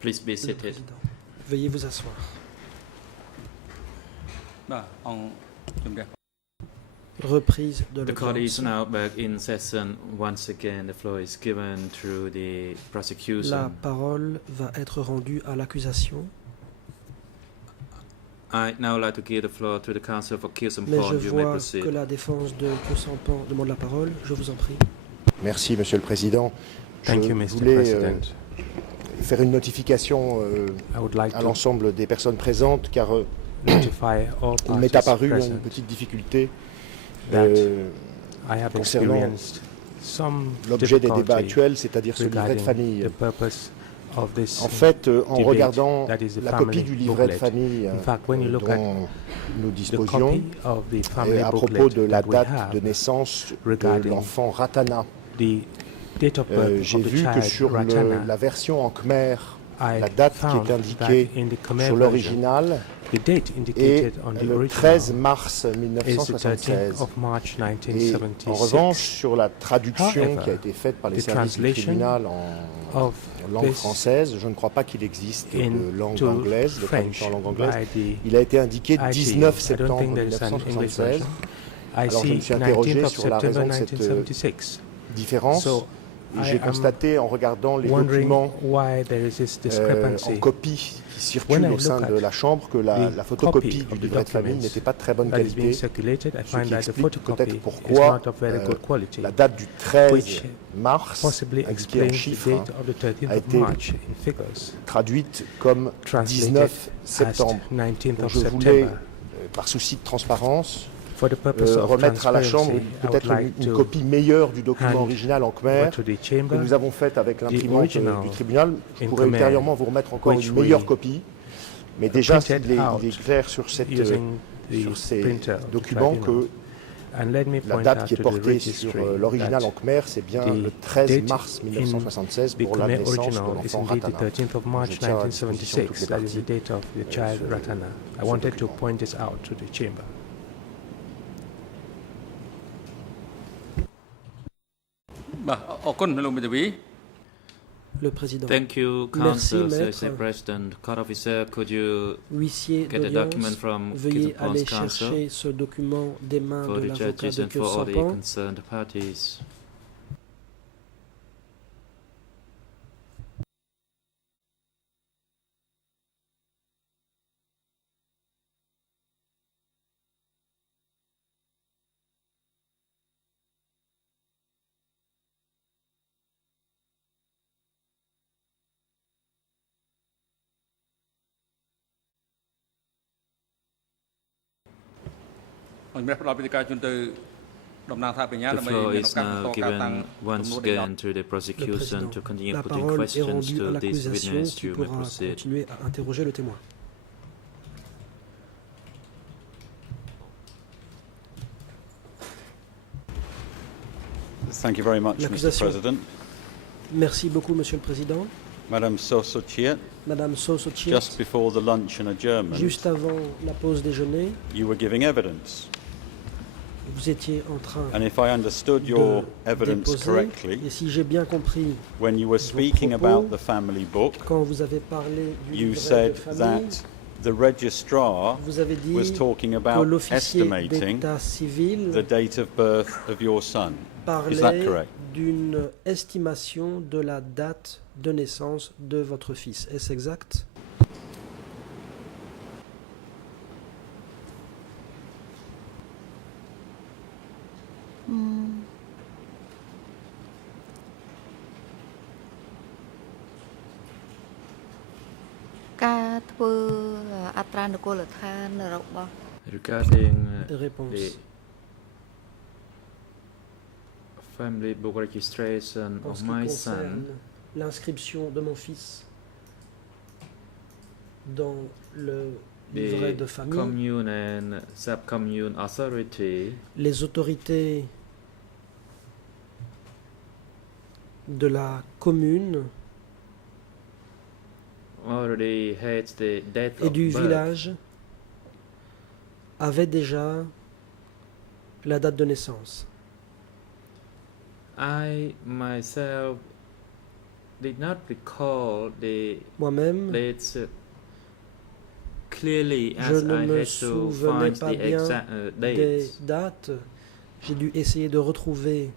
Please be Le seated. président. Veuillez vous asseoir. Reprise de The court is l'audience. now back in session. Once again, the floor is given to the La prosecution. parole va être rendue à l'accusation. I'd now like to give the floor to the counsel for Mais je Kyusampon. You may vois proceed. que la défense de Kyusampon demande la parole. Je vous en prie. Merci, Monsieur le Président. Thank Je you, Mr. voulais President. faire une notification I would like à to l'ensemble des personnes présentes, car notify all il m'est parties apparu une present petite difficulté that euh, I have concernant experienced some l'objet des débats difficulty actuels, c'est-à-dire ce livret de regarding famille. the purpose of this. En fait, en debate, regardant that is the la family copie du livret de booklet. famille In fact, when you look at dont nous the disposions, copy of the family à propos booklet de la that we date have, de naissance de regarding l'enfant Ratana, the date of birth j'ai of the vu que child sur Ratana, la version en Khmer, I la date qui found est indiquée that in the Khmer sur version, l'original the date est indicated on the le original 13 mars is the 13th 1976. of March Et en 1976. revanche, sur la traduction However, qui a été faite par les the services du translation tribunal en of langue this française, je ne crois pas qu'il existe de langue into anglaise, de French traduction en langue anglaise. by the Il a été indiqué ITU. 19 I don't septembre think there is an English 1976. version. I Alors, je me see suis interrogé 19th of sur la September raison de cette 1976. différence. So Et I j'ai am constaté en regardant les wondering documents why there is this en discrepancy. copie qui circulent When I au sein look de at la chambre que the la photocopie copy of du the livret de famille documents n'était pas de très bonne that is being qualité, circulated, I ce find qui that the explique photocopy peut-être is pourquoi not of very good quality, la date du 13 which mars, possibly indiquée en explains the chiffres, date of the 13th a of été March in figures, traduite comme translated 19 as septembre. 19th Donc of je voulais, September. par souci de transparence, For the purpose of remettre à la Chambre transparency, I would peut-être like une to copie meilleure du document hand original en over Khmer to the que chamber nous avons faite avec l'imprimante original du tribunal. Je in pourrais Khmer, ultérieurement vous remettre encore which une meilleure we copie. Mais déjà, printed il est out clair sur, using the sur ces printer of the documents tribunal. que And let me la point date out qui est to the portée sur registry l'original that en Khmer, c'est bien the le 13 date mars in 1976 the pour la Khmer naissance de original is l'enfant indeed the Ratana. 13th of March Je tiens à la disposition de toutes 1976. les That is the parties date of the child sur Ratana. I ce wanted to document. point this out to the chamber. Le président. Thank you, Merci, counsel, maître. Mr. President. Court officer, could you Huissier get a document d'audience, from veuillez aller Kyusumpon's counsel chercher ce document des mains for de the l'avocat judges de and for all the Kyusampon. concerned parties? The floor is now given once again to the Le prosecution président. to continue La putting parole est questions rendue à to this l'accusation witness. qui You may pourra proceed. continuer à interroger le témoin. Thank you very much, Mr. L'accusation. President. Merci beaucoup, Monsieur le Président. Madam Sosochiet, Madame Sosochiet, just before the lunch and adjournment, juste avant la pause déjeuner, you were giving evidence. vous étiez en train And if I understood your de evidence déposer, correctly, et si j'ai bien compris, when you were speaking propos, about the family book, quand vous avez parlé du you livret de said famille, that the registrar vous avez dit was talking que about l'officier estimating d'état civil the date of birth of your son. Is that parlait correct? d'une estimation de la date de naissance de votre fils. Est-ce exact? Hmm. ការធ្វើអត្រានុកូលដ្ឋានរបស់ Regarding Réponse. the family book registration En of ce qui my concerne son, l'inscription de mon fils dans le livret de the famille, commune and sub-commune authority les autorités de la commune already had the date et of du birth. village avaient déjà la date de naissance. I myself did not recall the Moi-même, dates clearly je as ne I me had to souvenais find pas the bien exact des dates. dates. J'ai dû essayer de retrouver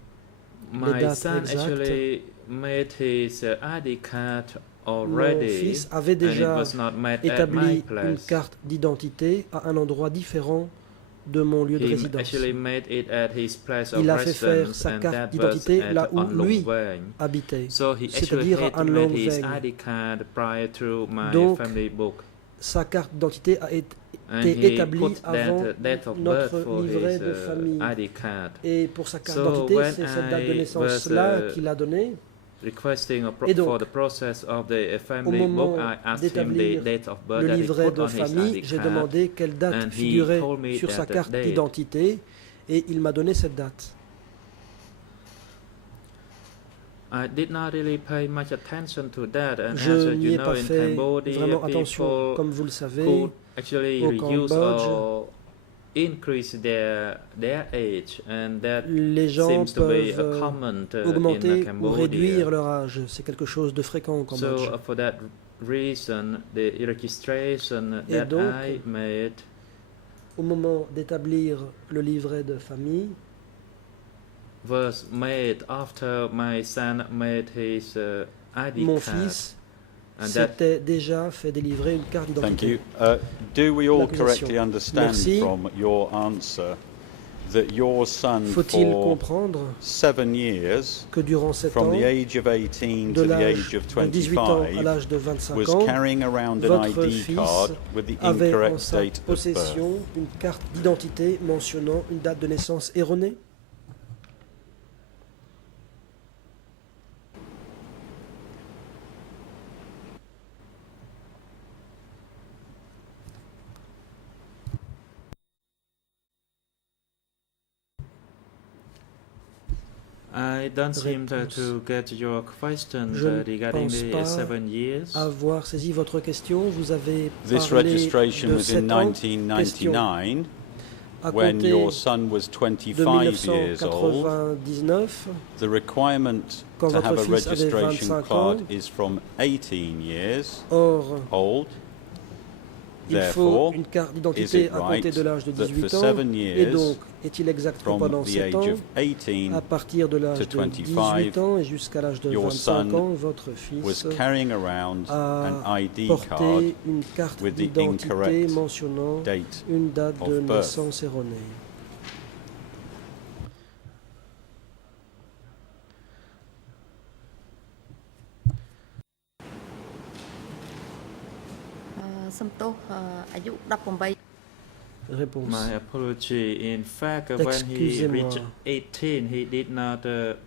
My dates son exactes. actually made his ID card Mon already, fils avait and it déjà was not made at my établi une place. carte d'identité à un endroit différent de mon lieu de He résidence. actually made it at his place of Il a fait faire residence, sa and carte that was d'identité at là où An Long lui Vang. habitait, So he actually c'est-à-dire had à An to Long make his Vang. ID card prior to my Donc, family book. Sa carte d'identité a été And établie he put avant that date of birth notre for livret his de famille. ID card. Et pour sa carte So d'identité, when c'est cette date de I naissance-là was, qu'il a donnée. Requesting Et donc, for the process of the Au family moment book, I asked him the d'établir date of birth le that he livret put de on his famille, ID j'ai card. demandé quelle date and he figurait told me sur sa that carte date. d'identité et il m'a donné cette date. I did not really pay much attention to that, and Je as n'y you ai know, pas in fait Cambodia, vraiment attention. people Comme vous le savez, could actually au reduce Cambodge, or increase their age, and that les gens seems to be a peuvent common in augmenter ou Cambodia. réduire leur âge. C'est quelque chose de fréquent au Cambodge. So for that reason, the registration Et that donc, I made Au moment d'établir le livret de famille, was made after my son made his ID mon card, fils and that s'était déjà fait délivrer une carte Thank d'identité. you. Do we all L'accusation. correctly understand Merci. from your answer that your son Faut-il for comprendre 7 years, que durant 7 from ans, the age of 18 de to the l'âge age of de 18 ans à 25, l'âge de 25 was ans, carrying around an votre ID fils card with the avait en incorrect sa date of birth? possession une carte d'identité mentionnant une date de naissance erronée? I don't seem to get your question Je ne regarding pense the pas 7 years. Avoir saisi votre question, vous avez This parlé registration de was in 7 ans, 1999 à when compter your son was de 25 years old. 1999, The requirement quand to have votre a fils avait registration 25 ans. card is from 18 years Or, old. il faut Therefore, une carte is d'identité it à compter right de l'âge de that 18 for ans. 7 Et years, donc, est-il exact que from pendant the 7 age ans, of 18, à partir de l'âge de 25, 18 ans et jusqu'à l'âge de your 25 son ans, votre was fils carrying around an a ID card porté une carte with the d'identité incorrect mentionnant date une date of de birth? naissance erronée? Réponse. My apology. In fact, when he reached 18, he did not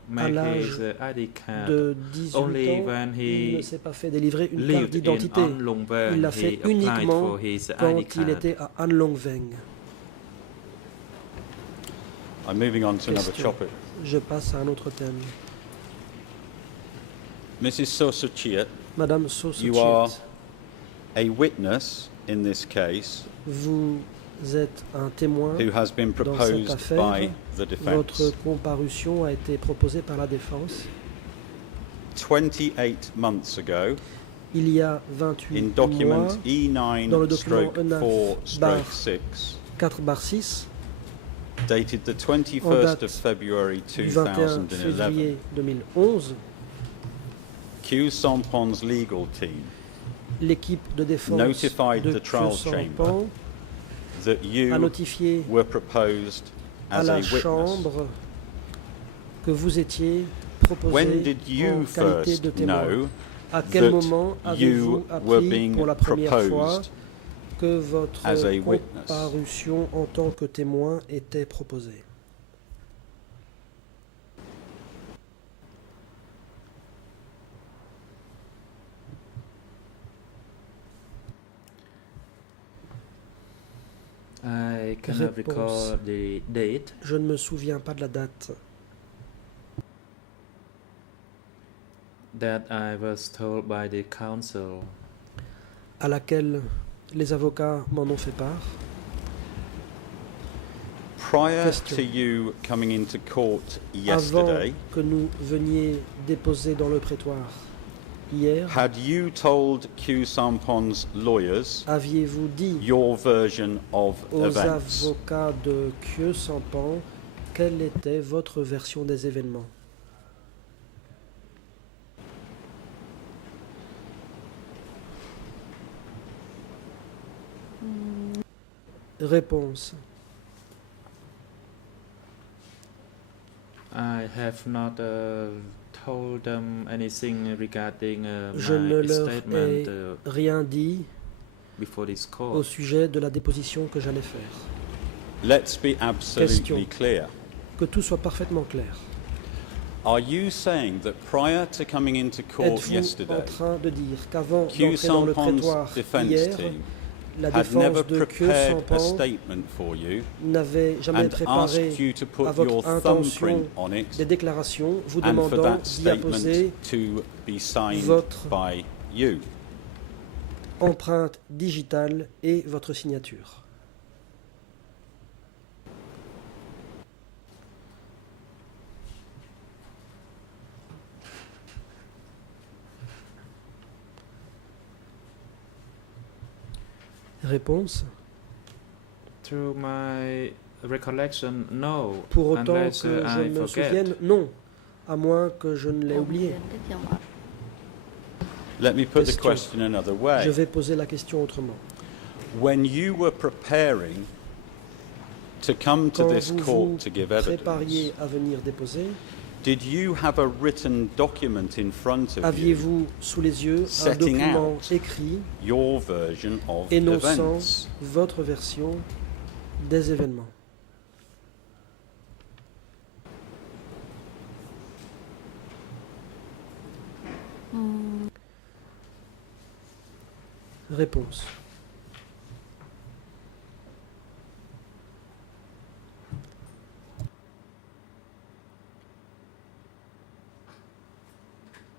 make his ID card. De 18 Only ans, when il ne he s'est pas fait délivrer une carte lived in d'identité. An Long Vang, Il l'a he fait applied uniquement for his quand ID il card. était à An Long Vang. I'm moving on to another Question. topic. Je passe à un autre thème. Mrs. Sosachiat, Madame you are Sosochiet, a witness in this case vous êtes un témoin. who has been Dans cette proposed affaire, by the Votre defence. comparution a été proposée par la défense. 28 months ago, Il y a 28 in mois, document dans le document E9/4/6, 4/6, dated the en 21st date of February du 21 2011, février 2011, Q Sampon's legal team l'équipe de défense notified de the trial Sampan that a you notifié were proposed à as a la witness. Chambre que vous étiez When proposé did en you qualité first de témoin. know À quel that moment avez-vous you were appris being pour la première fois proposed que votre as a witness? comparution en tant que témoin était proposée? I cannot recall the date. Je ne me souviens pas de la date That I was told by the council. à laquelle les avocats m'en ont fait part. Prior Question. to you coming into court Avant yesterday, que nous veniez déposer dans le prétoire, hier, had you told Q Sampon's lawyers aviez-vous dit your version of aux events? avocats de Khieu Sampan quelle était votre version des événements? Réponse. I have not told them anything regarding Je ne my leur statement ai rien dit before this au call. sujet de la déposition que j'allais faire. Let's be absolutely clear. Que tout soit parfaitement clair. Are you saying that prior to coming into court Êtes-vous en yesterday, train de dire qu'avant Q d'entrer dans le Sampon's prétoire defense hier, team la had never défense de Khieu prepared a Sampan statement for you n'avait jamais and préparé asked you to à put votre your intention thumbprint on it des déclarations vous and for demandant that d'y apposer statement to be signed votre by you? empreinte digitale et votre signature. Réponse. Through my recollection, no. Pour autant Unless que je I me forget. souvienne, non. À moins que je ne l'ai oublié. Let me put the Question. question another way. Je vais poser la question autrement. When you were preparing to come to Quand this vous court vous to give evidence, prépariez à venir déposer, did you have a written document in front of you aviez-vous sous les yeux un setting document out écrit your version of énonçant events? votre version des événements? Réponse.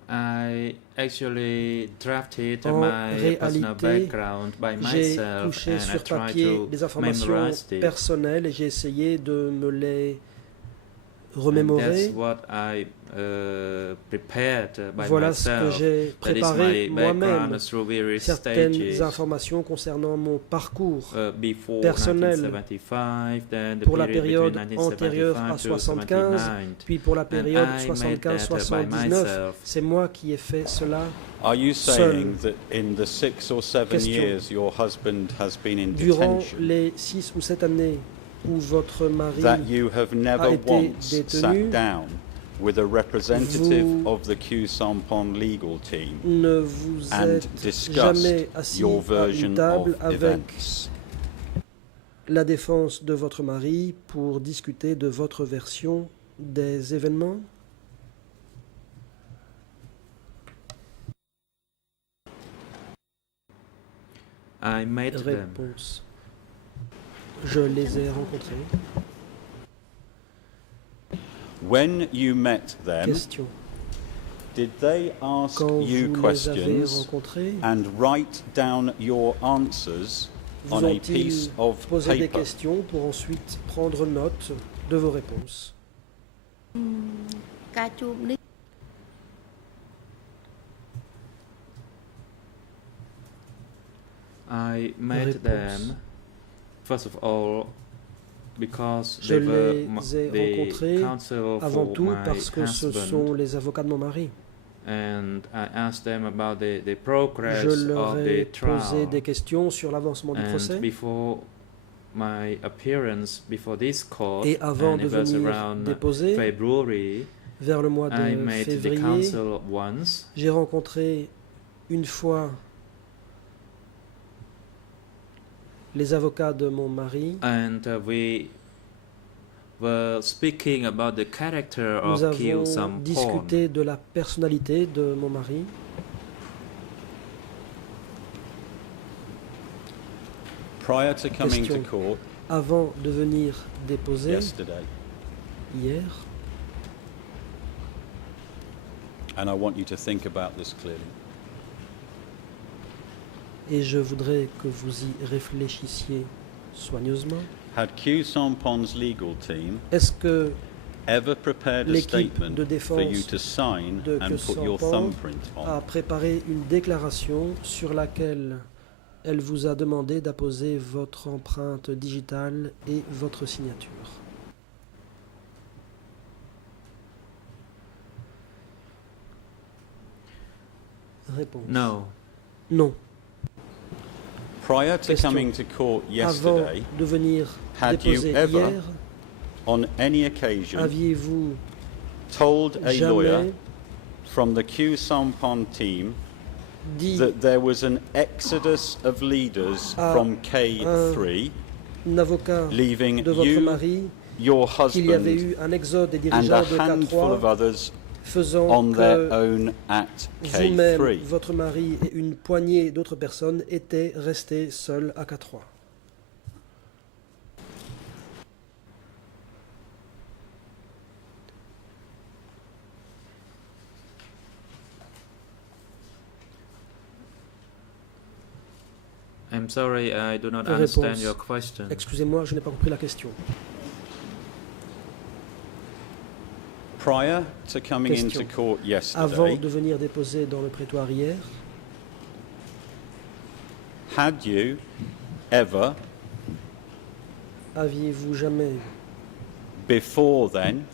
I actually drafted En my personal réalité, background by J'ai myself touché and I sur tried papier to des informations memorize it. personnelles et j'ai essayé de me les And that's remémorer. what I prepared by Voilà ce que myself. j'ai That is préparé my moi-même. background through various Certaines stages. informations concernant mon parcours Before personnel 1975, then the pour la period période between antérieure à 1975 to 75, 79. puis pour la And période I made that by 75-79. myself. C'est moi qui ai fait cela. Are you Seul. saying that in the 6 or 7 Question. years your husband has been in Durant detention, les 6 ou 7 années où votre mari that you have never été once détenu, sat down with a representative vous of the Q Sampon legal team ne vous and êtes discussed jamais assis your à une version table of avec events? la défense de votre mari pour discuter de votre version des événements? I made them. Réponse. Je les ai rencontrés. When you met them, Question. did they ask Quand you vous les avez questions rencontrés, and write down your answers vous on a ont-ils piece of posé des paper? questions pour ensuite prendre note de vos réponses? ការជួបនេះ I met Réponse. them, first of all, because Je they were les ai the rencontrés counsel avant for tout my parce que ce husband, sont les avocats de mon mari. and I asked them about the progress Je leur of ai the posé trial. des questions sur l'avancement du And procès. before my appearance before this court, Et avant and de it was venir around déposer, February, vers le mois I de met the février, counsel once, j'ai rencontré une fois les avocats de mon mari. and we were speaking about the character Nous of Khieu avons Sampon. discuté de la personnalité de mon mari. Prior to coming to Question. court Avant de venir déposer yesterday, hier, and I want you to think about this clearly. et je voudrais que vous y réfléchissiez soigneusement. Had Q Sampon's legal team Est-ce que ever prepared a L'équipe statement de for you défense to sign de and put your Kyosampan thumbprint a on? préparé une déclaration sur laquelle elle vous a demandé d'apposer votre empreinte digitale et votre signature. Réponse. No. Non. Prior to Question. coming to court Avant yesterday, de venir had you déposer ever hier, on any occasion aviez-vous told a lawyer jamais from the Q Sampon team dit that there was an exodus of leaders à from K3 un avocat leaving de votre you, mari your qu'il y avait husband, eu un exode des and dirigeants a de handful of K3 others faisant on their que own at vous-même, K3? votre mari et une poignée d'autres personnes étaient restés seuls à K3. I'm sorry, I do not Réponse. understand your question. Excusez-moi, je n'ai pas compris la question. Prior to coming Question. into court Avant yesterday, de venir déposer dans le prétoire hier, had you ever, aviez-vous jamais, before then,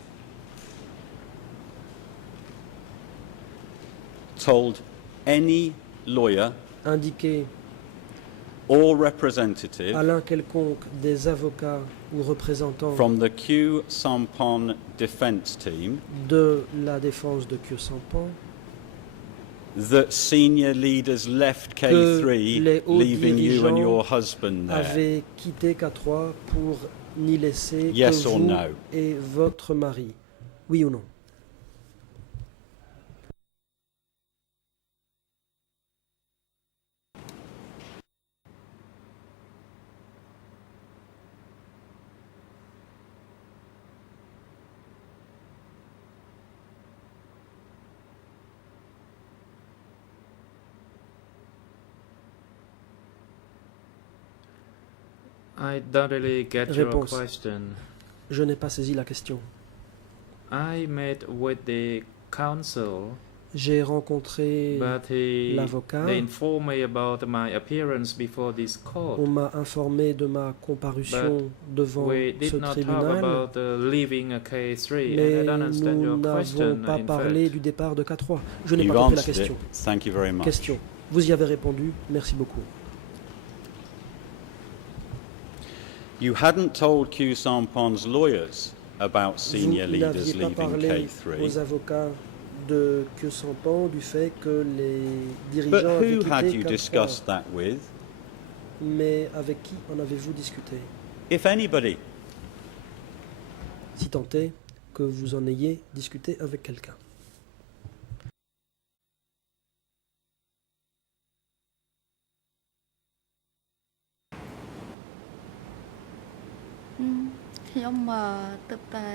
told any lawyer indiqué or representative à l'un quelconque des avocats ou représentants from the Q Sampon defense team de la défense de Kyosampan that senior leaders left Que K3, les hauts leaving you and dirigeants your husband there? avaient quitté K3 pour n'y laisser Yes que or vous no? et votre mari? Oui ou non? I don't really get your Réponse. question. Je n'ai pas saisi la question. I met with the counsel, J'ai rencontré but they l'avocat. informed me about my appearance before this court. On m'a informé de ma comparution devant We ce did not talk tribunal, about leaving a K3, mais and I don't understand nous your n'avons question. pas In parlé fact, du départ de K3. Je n'ai You've pas compris la answered question. it. Thank you very much. Question. Vous y avez répondu. Merci beaucoup. You hadn't told Q Sampon's lawyers about Vous senior leaders n'aviez pas leaving parlé aux K3, avocats de Kyosampan du fait que les but dirigeants avaient who had quitté you K3. discussed that with? Mais avec qui en avez-vous discuté? If anybody. Si tant est que vous en ayez discuté avec quelqu'un. Ừ, ខ្ញុំទៅតែ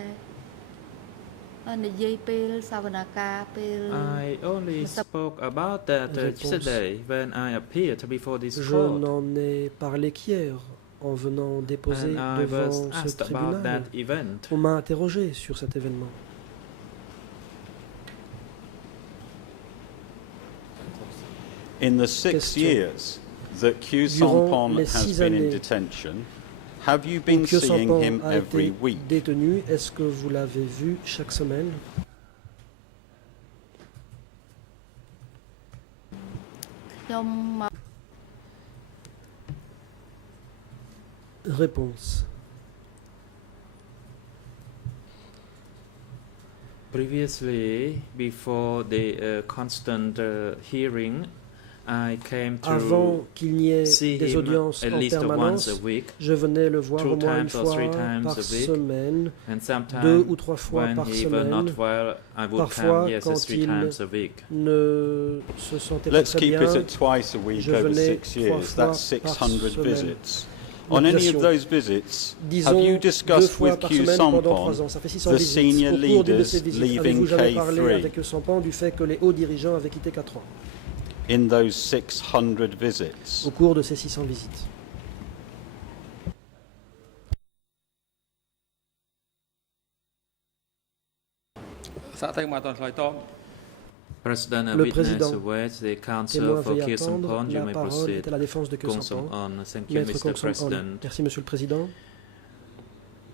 និយាយពេលសវនកម្មពេល I only spoke about that Réponse. yesterday when I appeared before this Je court, n'en ai parlé qu'hier en venant déposer and I devant was ce asked about tribunal. that event. On m'a interrogé sur cet événement. In the 6 Question. years that Q Durant Sampon les has 6 been in années detention, have you où been seeing Kyosampan him a every été week? détenu, est-ce que vous l'avez vu chaque semaine? Réponse. Previously, before the constant hearing, I came Avant to qu'il n'y ait see des him audiences at en least once permanence, a week, je venais le voir au 2 moins une times or fois 3 times par a week, semaine, and 2 sometimes ou 3 fois when par he were not semaine. well, I would Parfois, come yes, quand 3 il times a week. ne se sentait pas Let's très keep bien. it at twice a week Je over venais 6 3 years. fois That's par 600 semaine. visits. On any of L'organisation. those visits, have Disons you 2 discussed fois with par Q semaine pendant 3 Sampon ans. Ça fait 600 the visites. senior Au cours d'une de leaders ces visites, leaving avez-vous jamais parlé K3? avec Kyosampan du fait que les hauts dirigeants avaient quitté K3 in those 600 visits? au cours de ces 600 visites? President and Le witness président awaits the counsel Témoin, for veuillez Khieu attendre. Samphan. You La may parole proceed. est à la défense de Khieu Kong Samphan. Samphan. Thank you, Maître Mr. Kong Samphan. President. Merci, Monsieur le Président.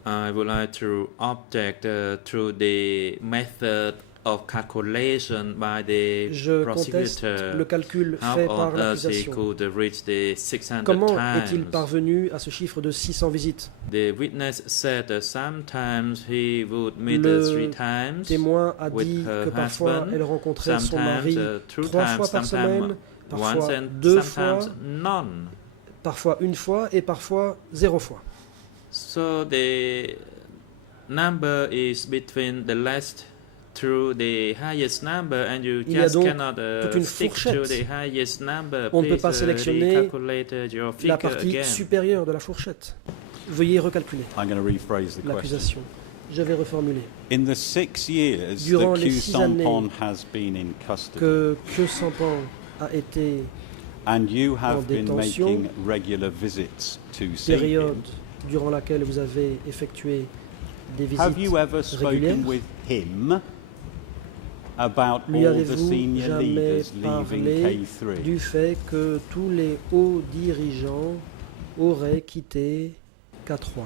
I would like to object to the method of calculation by the Je conteste prosecutor. le calcul How fait on par earth he l'accusation. could reach the 600 Comment est-il times? parvenu à ce chiffre de 600 visites? The witness said that sometimes he would meet Le 3 times, témoin a with dit her que parfois husband, elle rencontrait son sometimes mari 2 3 times, fois par sometimes semaine, once, parfois and 2 sometimes fois, none. parfois 1 fois et parfois 0 fois. So the number is between the last to the highest number, and you Il y a just donc cannot toute une stick to fourchette. the highest number. On ne peut Please pas sélectionner recalculate your La figure partie again. supérieure de la fourchette. Veuillez recalculer I'm going to rephrase the question. l'accusation. Je vais reformuler. In the 6 years Durant that les Khieu 6 Samphan années has been in custody, Que Khieu Samphan a été and you en have been détention, making regular visits to see période him, durant laquelle vous avez effectué des have visites you ever spoken régulières, with him about lui all the avez-vous senior jamais leaders leaving parlé K3? du fait que tous les hauts dirigeants auraient quitté K3?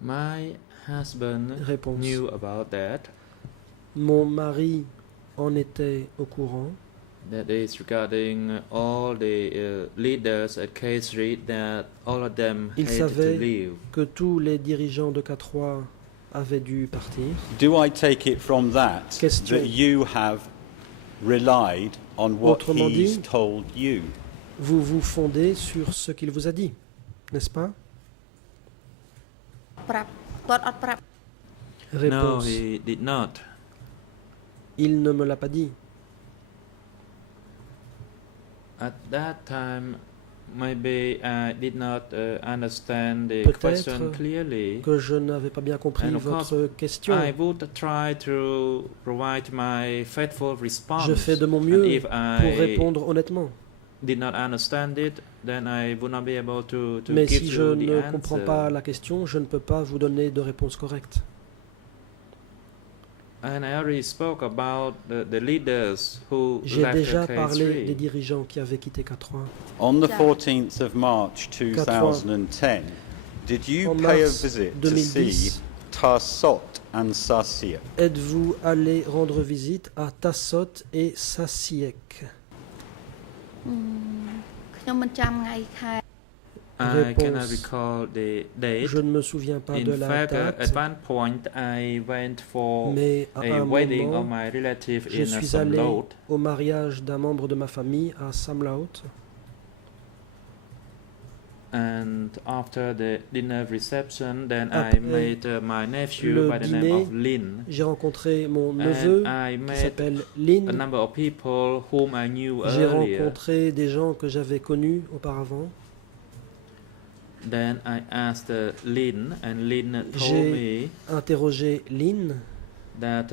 My husband Réponse. knew about that. Mon mari en était au courant. That is regarding all the leaders at K Street, that all of them Il had to savait leave. que tous les dirigeants de K3 avaient dû partir. Do I take it from that Question. that you have relied on what Autrement he's dit, told you? Vous vous fondez sur ce qu'il vous a dit, n'est-ce pas? ប្រាប់គាត់អត់ប្រាប់ No, Réponse. he did not. Il ne me l'a pas dit. At that time, maybe I did not understand the Peut-être question clearly. Que je n'avais pas bien compris And of course, votre question. I would try to provide my faithful response. Je fais de mon And mieux if pour I répondre honnêtement. did not understand it, then I would not be able to Mais give si je you the ne answer. comprends pas la question, je ne peux pas vous donner de réponse correcte. And I already spoke about the leaders who J'ai left déjà K3. parlé des dirigeants qui avaient quitté K3. On the Yeah. 14th of March 2010, did you En pay a mars visit to see 2010, Tarsot and Sasia? êtes-vous allé rendre visite à Tassot et Sassiek? ខ្ញុំមិនចាំថ្ងៃខែ I Réponse. cannot recall the date. Je ne me souviens pas In de la fact, date, at one point, I went for mais à a un wedding of moment, my relative je in suis allé Samlaut. au mariage d'un membre de ma famille à Samlaut. And after the dinner reception, then I Après met my nephew le by the name dîner, of Lin. J'ai rencontré mon neveu And I qui met s'appelle a Lin. number of people whom I knew J'ai earlier. rencontré des gens que j'avais connus auparavant. Then I asked Lin, and Lin told J'ai me interrogé Lin, that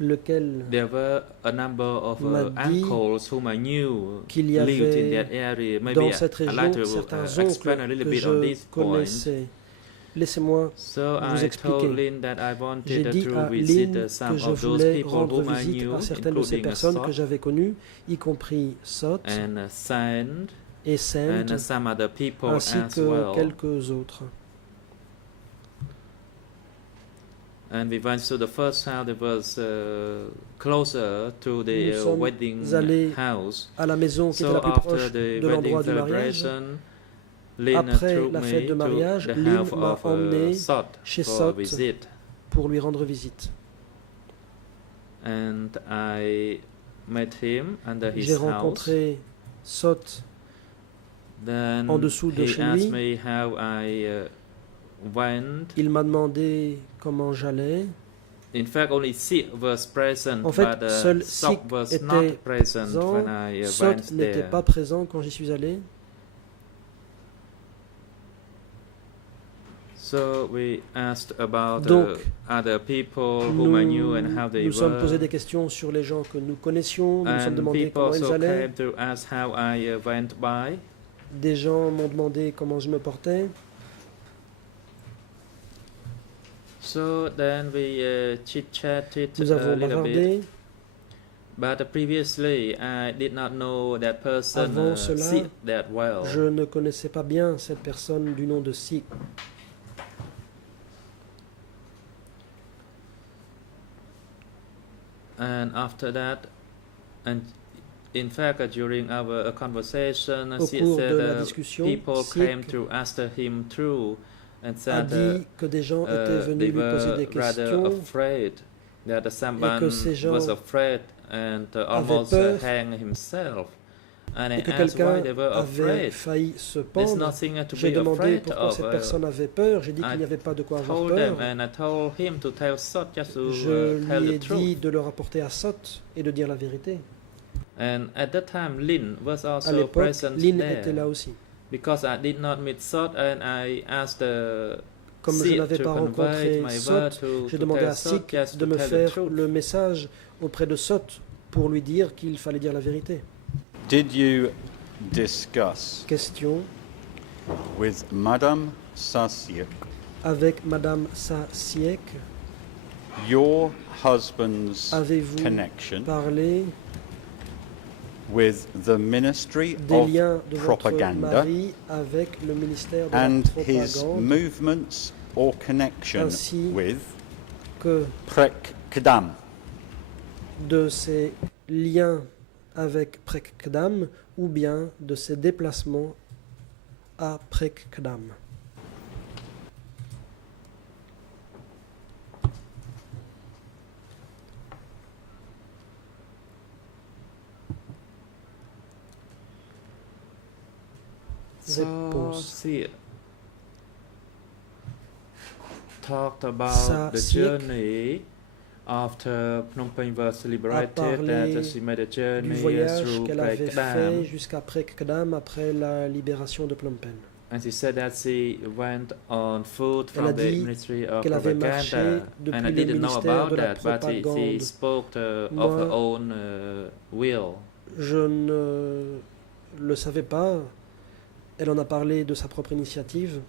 lequel there were a number of m'a dit uncles whom I knew qu'il y lived in avait that area. Maybe dans cette I'd like région to certains expand a oncles little que bit on je this point. connaissais. Laissez-moi So vous I expliquer. told Lin that I J'ai wanted dit to à visit Lin some que je of those voulais people rendre whom I visite knew, à certaines de ces including personnes que Sot j'avais connues, y compris Sot and Sand et and Sand, some other people ainsi as que well. quelques autres. And we went to the first house that was closer to the Nous sommes wedding allés house. à la maison qui était So la plus after proche the de wedding l'endroit du mariage. celebration, Lin Après took la me fête de to mariage, the Lin house m'a of emmené Sot chez for Sot a visit. pour lui rendre visite. And I met him under his J'ai house. rencontré Sot Then en dessous de he chez asked lui. me how I went. Il m'a demandé comment j'allais. In fact, only Sik was present, En fait, but seul Sok Sik was était not present présent. when I Sot went n'était there. pas présent quand j'y suis allé. So we asked about Donc, other people whom I knew and how they nous sommes posé were. des questions sur les gens que nous connaissions, nous nous sommes And demandé people comment ils also allaient. came to ask how I went by. Des gens m'ont demandé comment je me portais. So then we chit-chatted Nous a avons little bavardé. bit. But previously, I did not know that person Avant cela, Sid that well. Je ne connaissais pas bien cette personne du nom de Sikh. And after that, and in fact, during our conversation, Au Sid cours said de la discussion, people came Sikh to ask him through and a said dit que des gens étaient venus they lui poser were des rather questions afraid that Samban ces gens was afraid and almost peur hang himself. And I et que asked why quelqu'un they were avait afraid. failli se There's pendre. nothing to J'ai be demandé afraid pourquoi of. cette personne avait peur. J'ai dit I qu'il n'y avait pas de quoi avoir told them peur. and I told him to tell Sot just to Je tell lui ai the truth. dit de le rapporter à Sot et de dire la vérité. And at that time, Lin was À also l'époque, present Lynn there. était là aussi. Because I did not meet Sot and I asked Comme je Sid n'avais to pas rencontré convey my Sot, word to j'ai demandé tell à Sot Sikh just de to me tell the faire truth. le message auprès de Sot pour lui dire qu'il fallait dire la vérité. Did you discuss Question with Madame Sasiek avec Madame Sasiek, your husband's avez-vous connection parlé with the Ministry des of liens de votre Propaganda mari avec le ministère de la and his propagande, movements or connection ainsi with que Prek Kadam? de ses liens avec Prek Kdam ou bien de ses déplacements à Prek Kdam. So Réponse. Sid talked about the Sasiek journey after Phnom Penh was liberated, parlé that she made a Du journey voyage through qu'elle avait Prek fait Dam. jusqu'à Prek Kdam après la libération de Phnom Penh. And she said that she went on foot Elle a from the dit Ministry of qu'elle avait marché Propaganda. depuis And I le didn't know ministère about de la that, but she propagande. spoke of Moi, her own will. Je ne le savais pas. Elle en a parlé de sa propre initiative.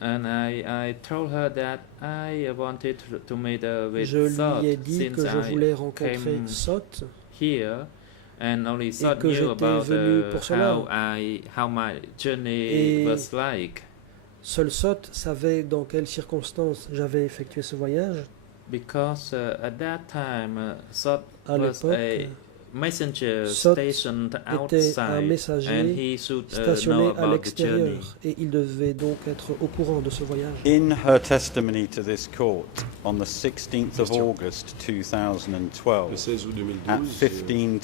And I told her that I wanted to meet with Je Sot lui ai dit since que je I voulais rencontrer came Sot here, and only Sot que knew j'étais about venu pour cela. how my journey Et was like. Seul Sot savait dans quelles circonstances j'avais effectué ce voyage. Because at that time, Sot À was l'époque, a messenger Sot stationed était un outside, and messager he should know stationné à about the journey. l'extérieur et il devait donc être au courant de ce voyage. In her testimony to this court on the 16th of Question. August Le 2012, 16 août at 2012,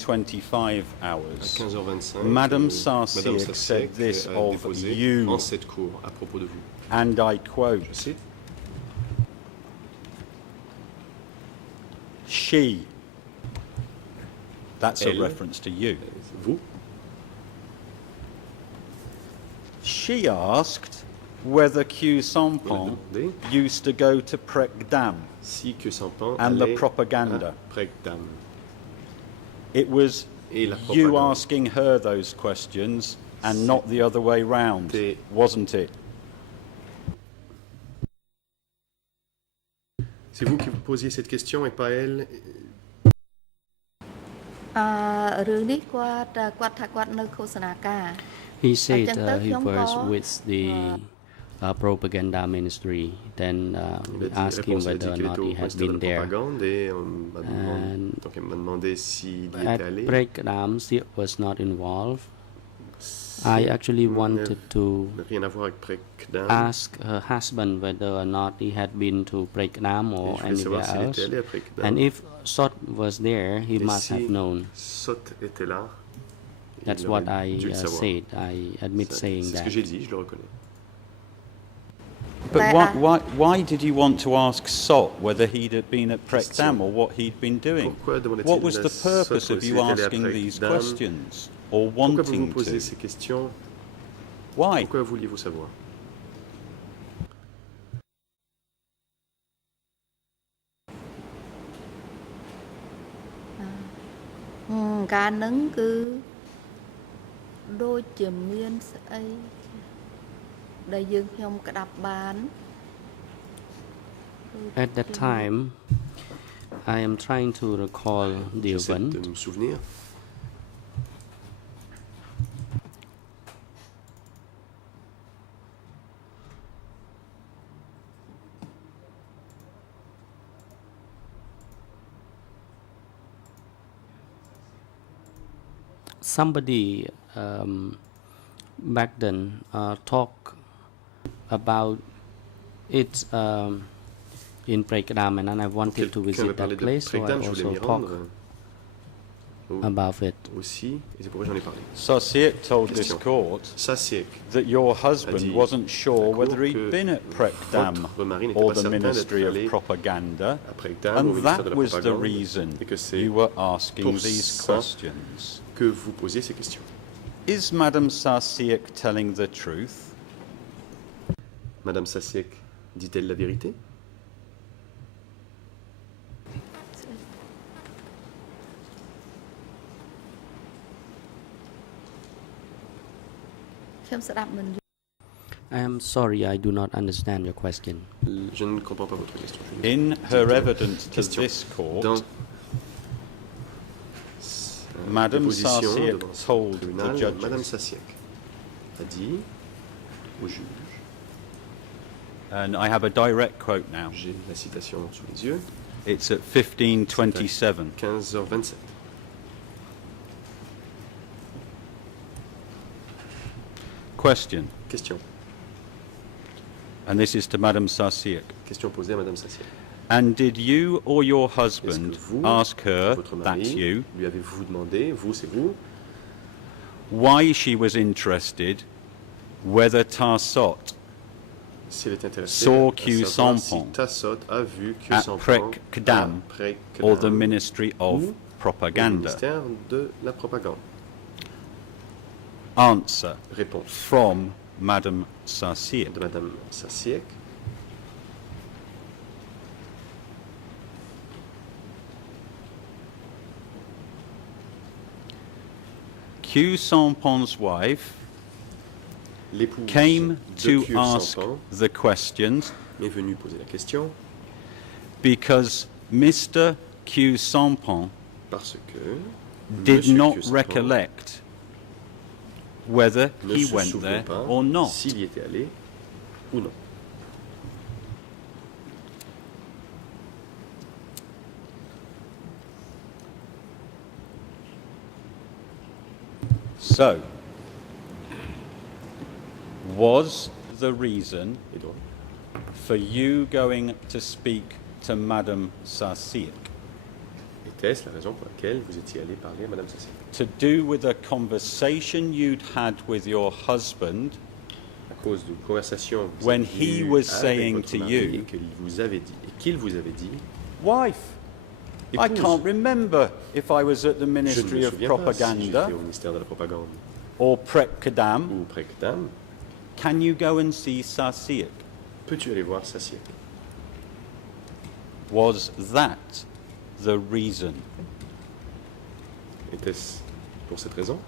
15:25 à hours, 15h25, Madame Madame Sasiek Sasiek said this a of déposé you, en cette cour à propos de vous. and I quote, Je cite, she, that's a Elle. reference to you, vous, she asked whether Q on a Sampon demandé used to go to Prek Dam si que Sampan and the allait propaganda. à Prek Dam. It was Et la you propagande. asking her those questions and not the other way round, C'était- wasn't it? C'est vous qui vous posiez cette question et pas elle. រឿងនេះគាត់ថាគាត់នៅឃោសនាការ He said Chẳng tới he nhóm was có, with the propaganda ministry. Then we asked him Réponse, elle a dit whether or qu'il not était au he had poste de been there. propagande et And donc elle m'a demandé s'il y At était allé. Breakdam, Sid was not involved. I actually wanted to Rien à voir avec Prek Dam. ask her husband whether or not he had been to Breakdam Et or je voulais savoir anywhere s'il else. était allé à Prek Dam. And if Sot was there, he Et must si have known. Sot était là. That's il what aurait I dû le savoir. said. I admit saying C'est ce that. que j'ai dit, je le reconnais. But But, why did you want to ask Sot whether he'd have been at Prek Dam or what he'd been doing? Pourquoi demandait-il What was à the purpose Sot of s'il you était allé à asking Prek these Dam? questions or Pourquoi vous vous wanting posez to? ces questions Why? Pourquoi vouliez-vous savoir? ការនឹងគឺដូចជាមានស្អីដែលយើងខ្ញុំក្តាប់បាន At that time, I am trying to recall the J'essaie event. de me souvenir. Somebody back then talk about it in Prekdam, and I wanted to Quelqu'un visit avait parlé that de place, so I Prekdam, je voulais also m'y talk rendre about it. aussi, et c'est pourquoi j'en ai parlé. Sarsiek told this Question. court Sasiek that your a husband dit wasn't sure à la whether cour he'd que been at Prekdam votre mari n'était or pas the certain d'être Ministry of allé Propaganda, à Prekdam, au and ministère de that la was the propagande, reason et que c'est you were asking pour these ça questions. que vous posiez ces questions. Is Madame Sarsiek telling the truth? Madame Sasiek dit-elle la vérité? I am sorry, I do not understand your question. Je ne comprends pas votre question. In her Dites-moi. evidence to Question. this court, Dans Madame déposition Sarsiek devant ce told the tribunal, judges Madame Sasiek a dit au juge, and I have a direct quote now. j'ai la citation sous les yeux, It's at 1527. 15h27. Question, Question. and this is to Madame Sarsiek. Question posée à Madame Sasiek. And did you or your Est-ce husband que vous, ask her, votre that's mari, you, lui avez-vous demandé, vous c'est vous, why she was interested, whether Tarsot s'il est intéressé Saw à Q savoir si Sampon Tassot a vu Q at Sampon Prekdam à Prekdam or the Ministry of ou au Propaganda? ministère de la propagande. Answer Réponse from Madame Sarsiek. de Madame Sasiek. Q Sampon's wife L'épouse came de to Q ask Sampon the questions est venue poser la question because Mr. Q Sampon parce que did Monsieur not Q Sampon recollect whether ne he se went souvient there pas or not. s'il y était allé ou non. So, was the reason Et donc, for you going to speak to Madame Sarsiek était-ce la raison pour laquelle vous étiez allé parler à Madame Sasiek? to do with a conversation you'd had with your husband À cause d'une conversation que vous when aviez he eue was avec saying votre to mari you, et qu'il vous avait dit, wife, I épouse, can't remember if I was at the je ne Ministry me of souviens pas si Propaganda j'étais au ministère de la propagande or Prekdam. ou Prekdam, Can you go and see Sarsiek? peux-tu aller voir Sasiek? Was that the reason? Était-ce pour cette raison?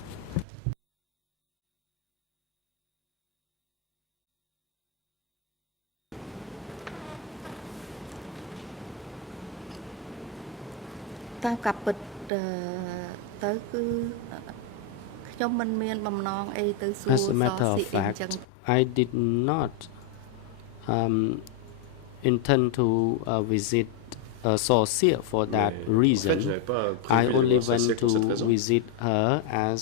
Tam cặp bịch tới cứ ខ្ញុំមិនមានបំណងអីទៅសួរ As a matter of សអីអញ្ចឹង fact, I did not intend to visit Sorcia for that Mais, en fait, je reason. n'avais pas I prévu d'aller only voir went Sasiek pour cette to raison. visit her as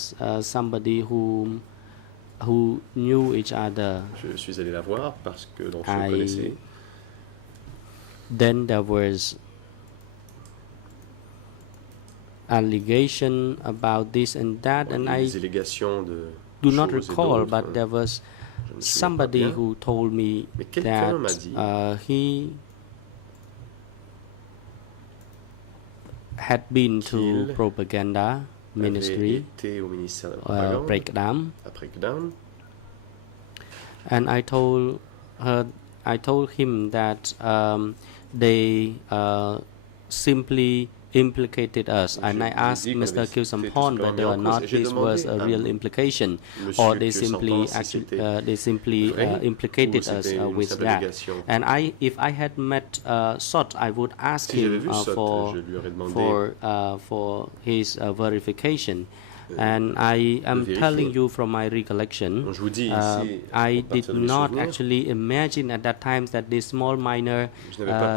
somebody who knew each other. Je suis allé la voir parce que donc, je I- le connaissais. Then there was allegation about this and that, and Il y a I des allégations de do not choses et recall, d'autres. but there was Je ne me souviens pas somebody bien. who told me Mais quelqu'un m'a that dit he had been to qu'il propaganda avait ministry, été au ministère de la propagande Prekdam, à Prekdam And I told him that they simply implicated us, and I asked Mr. Kilsampon whether or not this was a real implication, or they simply implicated us with that. And if I had met Sot, I would ask him for his verification. And I am telling you from my recollection, I did not actually imagine at that time that these small minor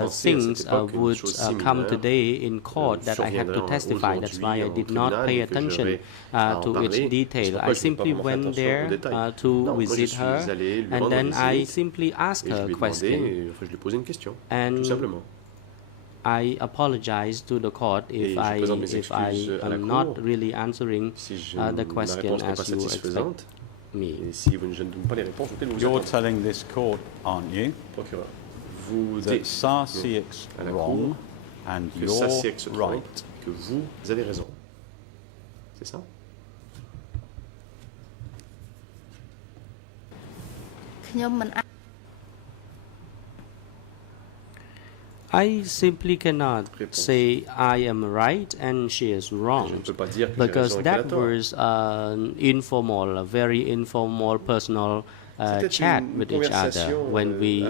things would come today in court that I had to testify. That's why I did not pay attention to its detail. I simply went there to visit her, and then I simply asked her a question. And I apologize to the court if I am not really answering the question as you expect me. You're telling this court, aren't you, that Sarsiek's wrong and you're right? Que vous avez raison. C'est ça? I simply cannot say I am right and she is wrong, because that was informal, a very informal, personal chat with each other when we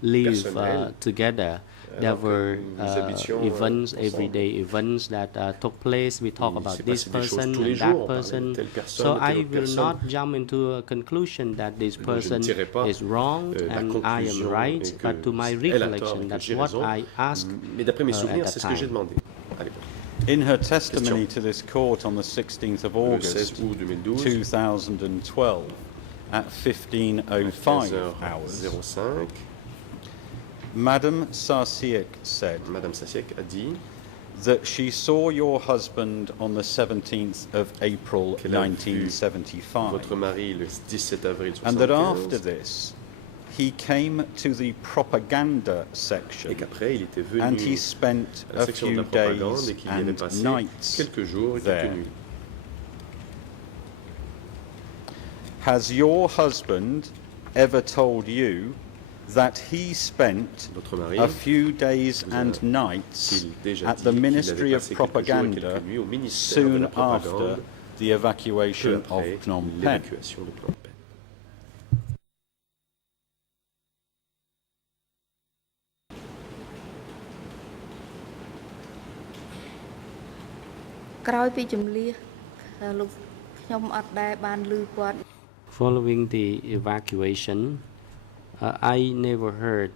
live together. There were events, everyday events that took place. We talk about this person and that person. So I will not jump into a conclusion that this person is wrong and I am right, but to my recollection, that's what I asked at that time. In her testimony to this court on the 16th of August 2012 at 15:05 hours, Madame Sarsiek said that she saw your husband on the 17th of April 1975, and that after this he came to the propaganda section and he spent a few days and nights there. Has your husband ever told you that he spent a few days and nights at the Ministry of Propaganda soon after the evacuation of Phnom Penh? Following the evacuation, I never heard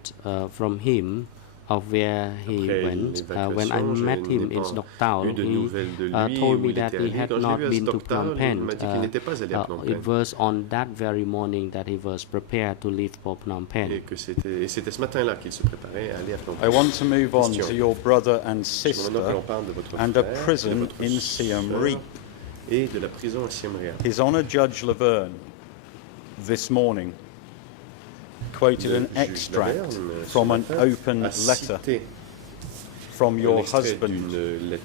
from him of where he went. When I met him in Stocktau, he told me that he had not been to Phnom Penh. It was on that very morning that he was prepared to leave for Phnom Penh. I want to move on to your brother and sister and a prison in Siem Reap. His Honour Judge Laverne this morning quoted an extract from an open letter from your husband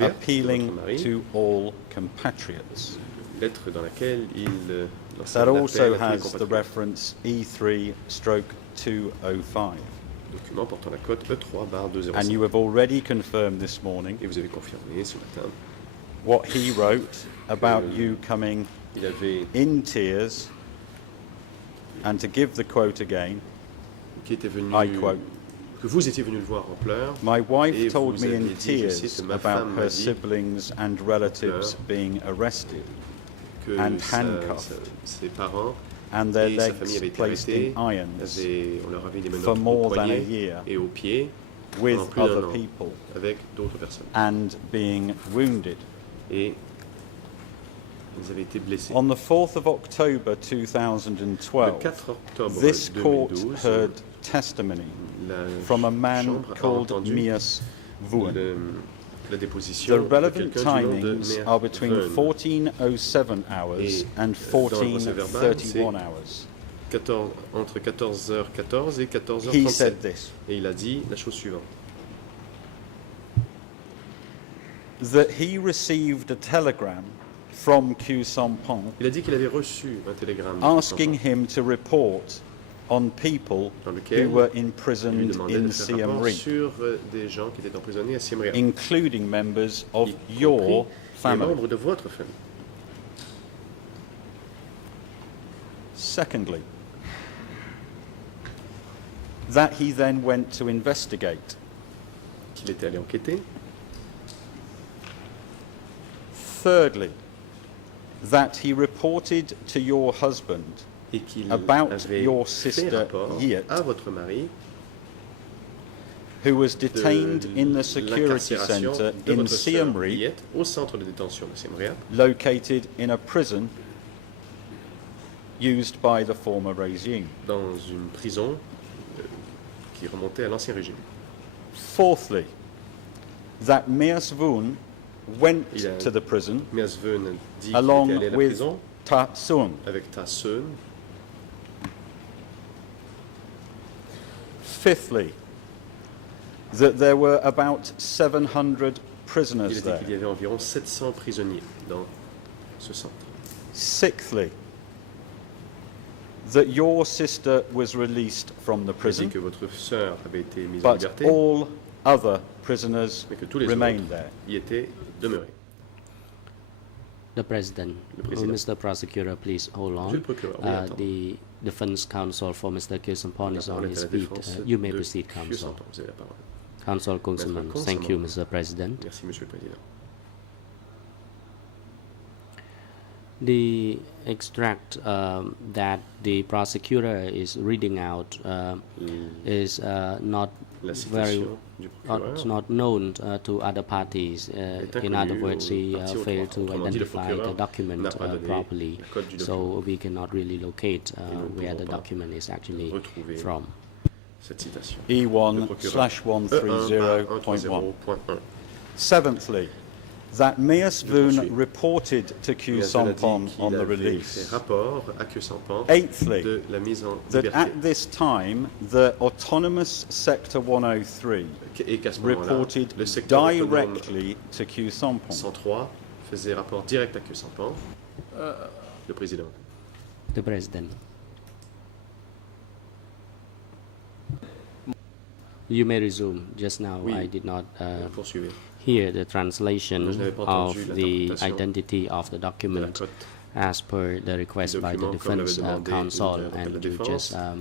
appealing to all compatriots. That also has the reference E3/205. And you have already confirmed this morning what he wrote about you coming in tears. And to give the quote again, I quote, "My wife told me in tears about her siblings and relatives being arrested and handcuffed and their legs placed in irons for more than a year with other people and being wounded." On the 4th of October 2012, this court heard testimony from a man called Mias Vuon. The relevant timings are between 14:07 hours and 14:31 hours. Entre 14h14 et 14h37. He said this, et il a dit la chose suivante. That he received a telegram from Khieu Samphan Il a dit qu'il avait reçu un télégramme asking him to report on people dans who lequel were il lui imprisoned demandait in de faire Siem rapport Reap, sur des gens qui étaient emprisonnés à Siem Reap, including members of y your compris les family. membres de votre famille. Secondly, that he then went to investigate. Qu'il était allé enquêter. Thirdly, that he reported to your husband Et qu'il about avait your fait sister rapport Yet, à votre mari who was de detained in the security l'incarcération center de in votre Siem sœur Reap, Yet au centre de détention de Siem Reap, located in a prison used by the former regime. dans une prison qui remontait à l'ancien régime. Fourthly, that Mias Voon went Il a- to the prison Mias Veun dit qu'il along était allé à la with prison Ta Soon. avec Ta Seun. Fifthly, that there were about 700 Il prisoners a dit there. qu'il y avait environ 700 prisonniers dans ce centre. Sixthly, that your sister was released from the Il a dit prison, que votre sœur avait été mise en but liberté, all other prisoners mais que tous les remained autres there. y étaient demeurés. The President. Le président. Mr. Prosecutor, please hold Monsieur on. le procureur, oui, attends. The Defense Counsel for Mr. Khieu Samphan La is on parole est his à la feet. défense You may de proceed, Khieu Counsel. Samphan. Vous avez la parole. Counsel Kungsaman. Maître Thank you, Kungsaman. Mr. President. Merci, Monsieur le Président. The extract that the prosecutor is reading out is not La very citation du procureur it's not known to other parties. est In other inconnue words, aux he parties failed to autrement dit, le identify the procureur document n'a pas donné properly, le code du so document. we cannot really locate nous where pouvons the pas document is actually retrouver from. cette citation. Le E1 procureur /130.1. E1/130.1. Seventhly, that Mias Voon poursuis. reported to Khieu Mias Veun a dit Samphan qu'il on the avait release. fait rapport à Khieu Samphan Eighthly, de la mise en that liberté. at this time, the autonomous Sector 103 Et qu'à ce moment-là, reported le secteur autonome directly to Khieu Samphan. 103 faisait rapport direct à Khieu Samphan. Le président. The President. You may resume. Just now, Oui. I did not Poursuivez. hear the translation Je n'avais pas of entendu the l'interprétation identity of the De la document cote. as per the request by the document comme defense l'avait demandé counsel, le and de la to just défense.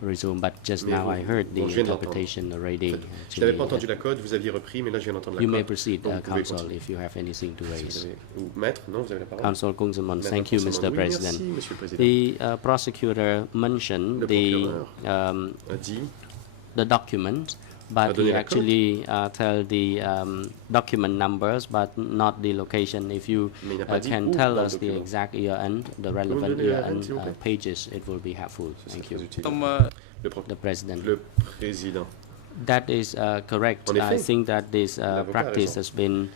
resume. But just Mais now, I heard the bon, je viens de l'entendre. interpretation already. Je n'avais pas entendu la code, vous aviez repris, mais là je viens d'entendre la You code. may proceed, Donc, vous pouvez counsel, continuer. if you have anything to Si vous raise. avez- ou maître, non, vous avez la parole. Counsel Kungsaman, Maître thank you, Kungsaman. Mr. Oui, President. merci, Monsieur le Président. The prosecutor mentioned Le the procureur a dit the document, a but donné he la actually tell the document numbers, but not the location. If you Mais il n'a pas dit can où tell dans le us the document. exact year-end, the relevant donner le year-end, year-end s'il vous plaît. pages, it will be helpful. C'est Thank très you. utile. Le, The President. le président. That is correct. En I effet, think that this l'avocat a practice raison. has been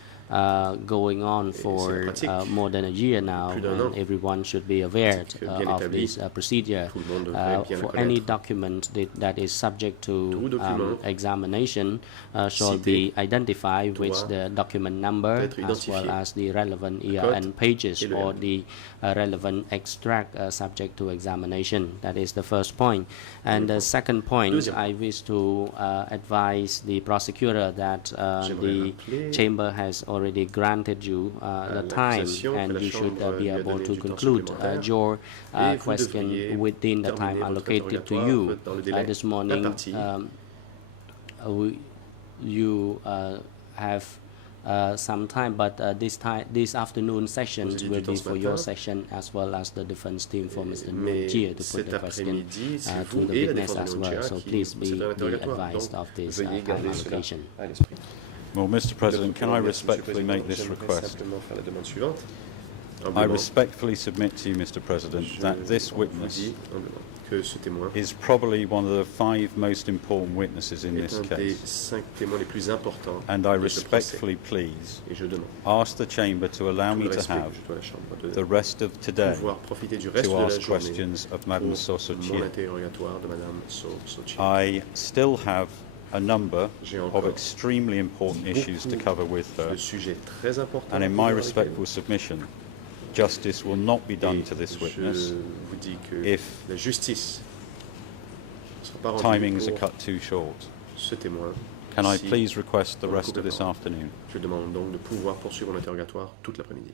going on c'est for la pratique more than a year now, plus d'un and an. everyone should be aware C'est bien of établi. this procedure. Tout le monde devrait bien For le any connaître. document that is subject to Tout document examination shall cité be identified with doit the document number être as well identifié. as the relevant Le year-end code pages et le or year-end. the relevant extract subject to examination. That is the first point. And the second point, Deuxième I wish to advise the prosecutor that J'aimerais the rappeler chamber has already granted you the time, l'accusation que and la you should Chambre be lui a able donné to du temps conclude supplémentaire. your Et vous question devriez within the time terminer votre allocated to interrogatoire you. dans le délai This morning, imparti. You have some time, but this afternoon sessions Vous avez will du temps be ce for your matin. session as well as the defense team for Mr. Mais Njie to put cet the question après-midi, c'est to vous the et la witness défense as de well. Nunchia So qui please be procèdent à l'interrogatoire. advised Donc, of this veuillez time garder cela allocation. à l'esprit. Well, Mr. President, can I Merci, Monsieur le respectfully Président. make this J'aimerais request? simplement faire la demande suivante. I Humblement, respectfully submit to you, Mr. President, that this vous witness dis humblement que ce témoin is probably one of the 5 most important witnesses in est this un des case. 5 témoins les plus importants And I de ce procès. respectfully please Et je demande ask the chamber to allow tout me le to respect have que je dois à la Chambre de the rest of today pouvoir profiter du reste to de la ask journée questions of Madame pour Soso mon Chie. interrogatoire de Madame Sochi. I still have a number J'ai of encore extremely important issues to cover with her, de sujets très importants. and in à my voir avec respectful submission, elle. justice will not be done to this Je witness vous dis que if la justice ne sera pas rendue timings are pour cut too short. ce témoin. Can I si please request the on rest coupe of la this parole. afternoon? Je demande donc de pouvoir poursuivre l'interrogatoire toute l'après-midi.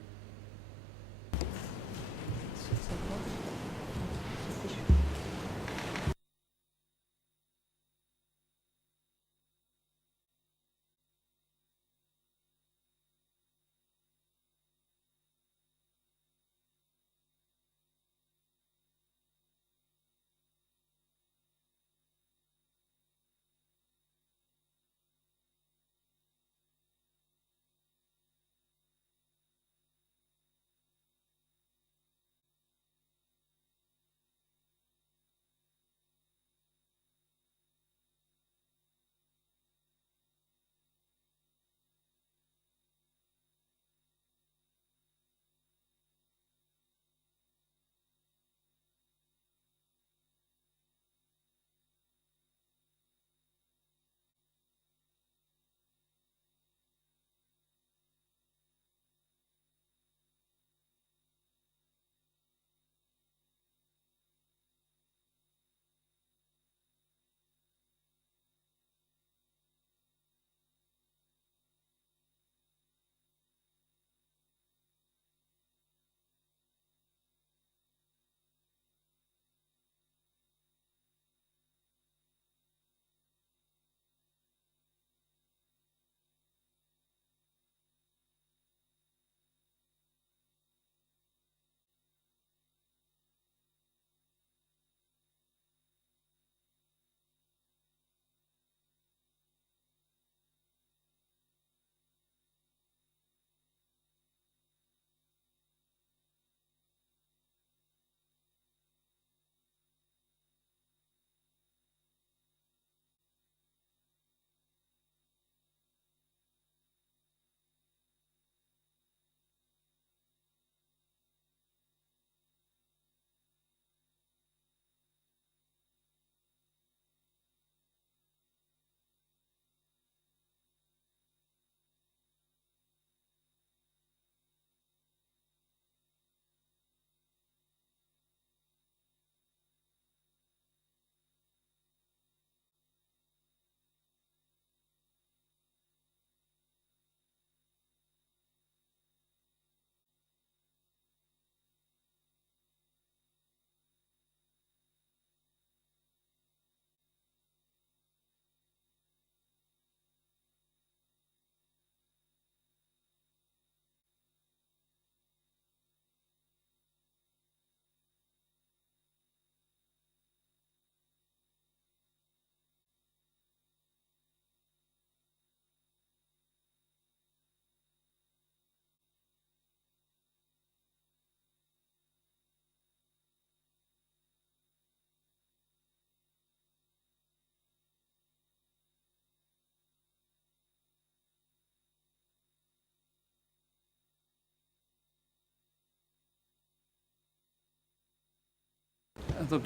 The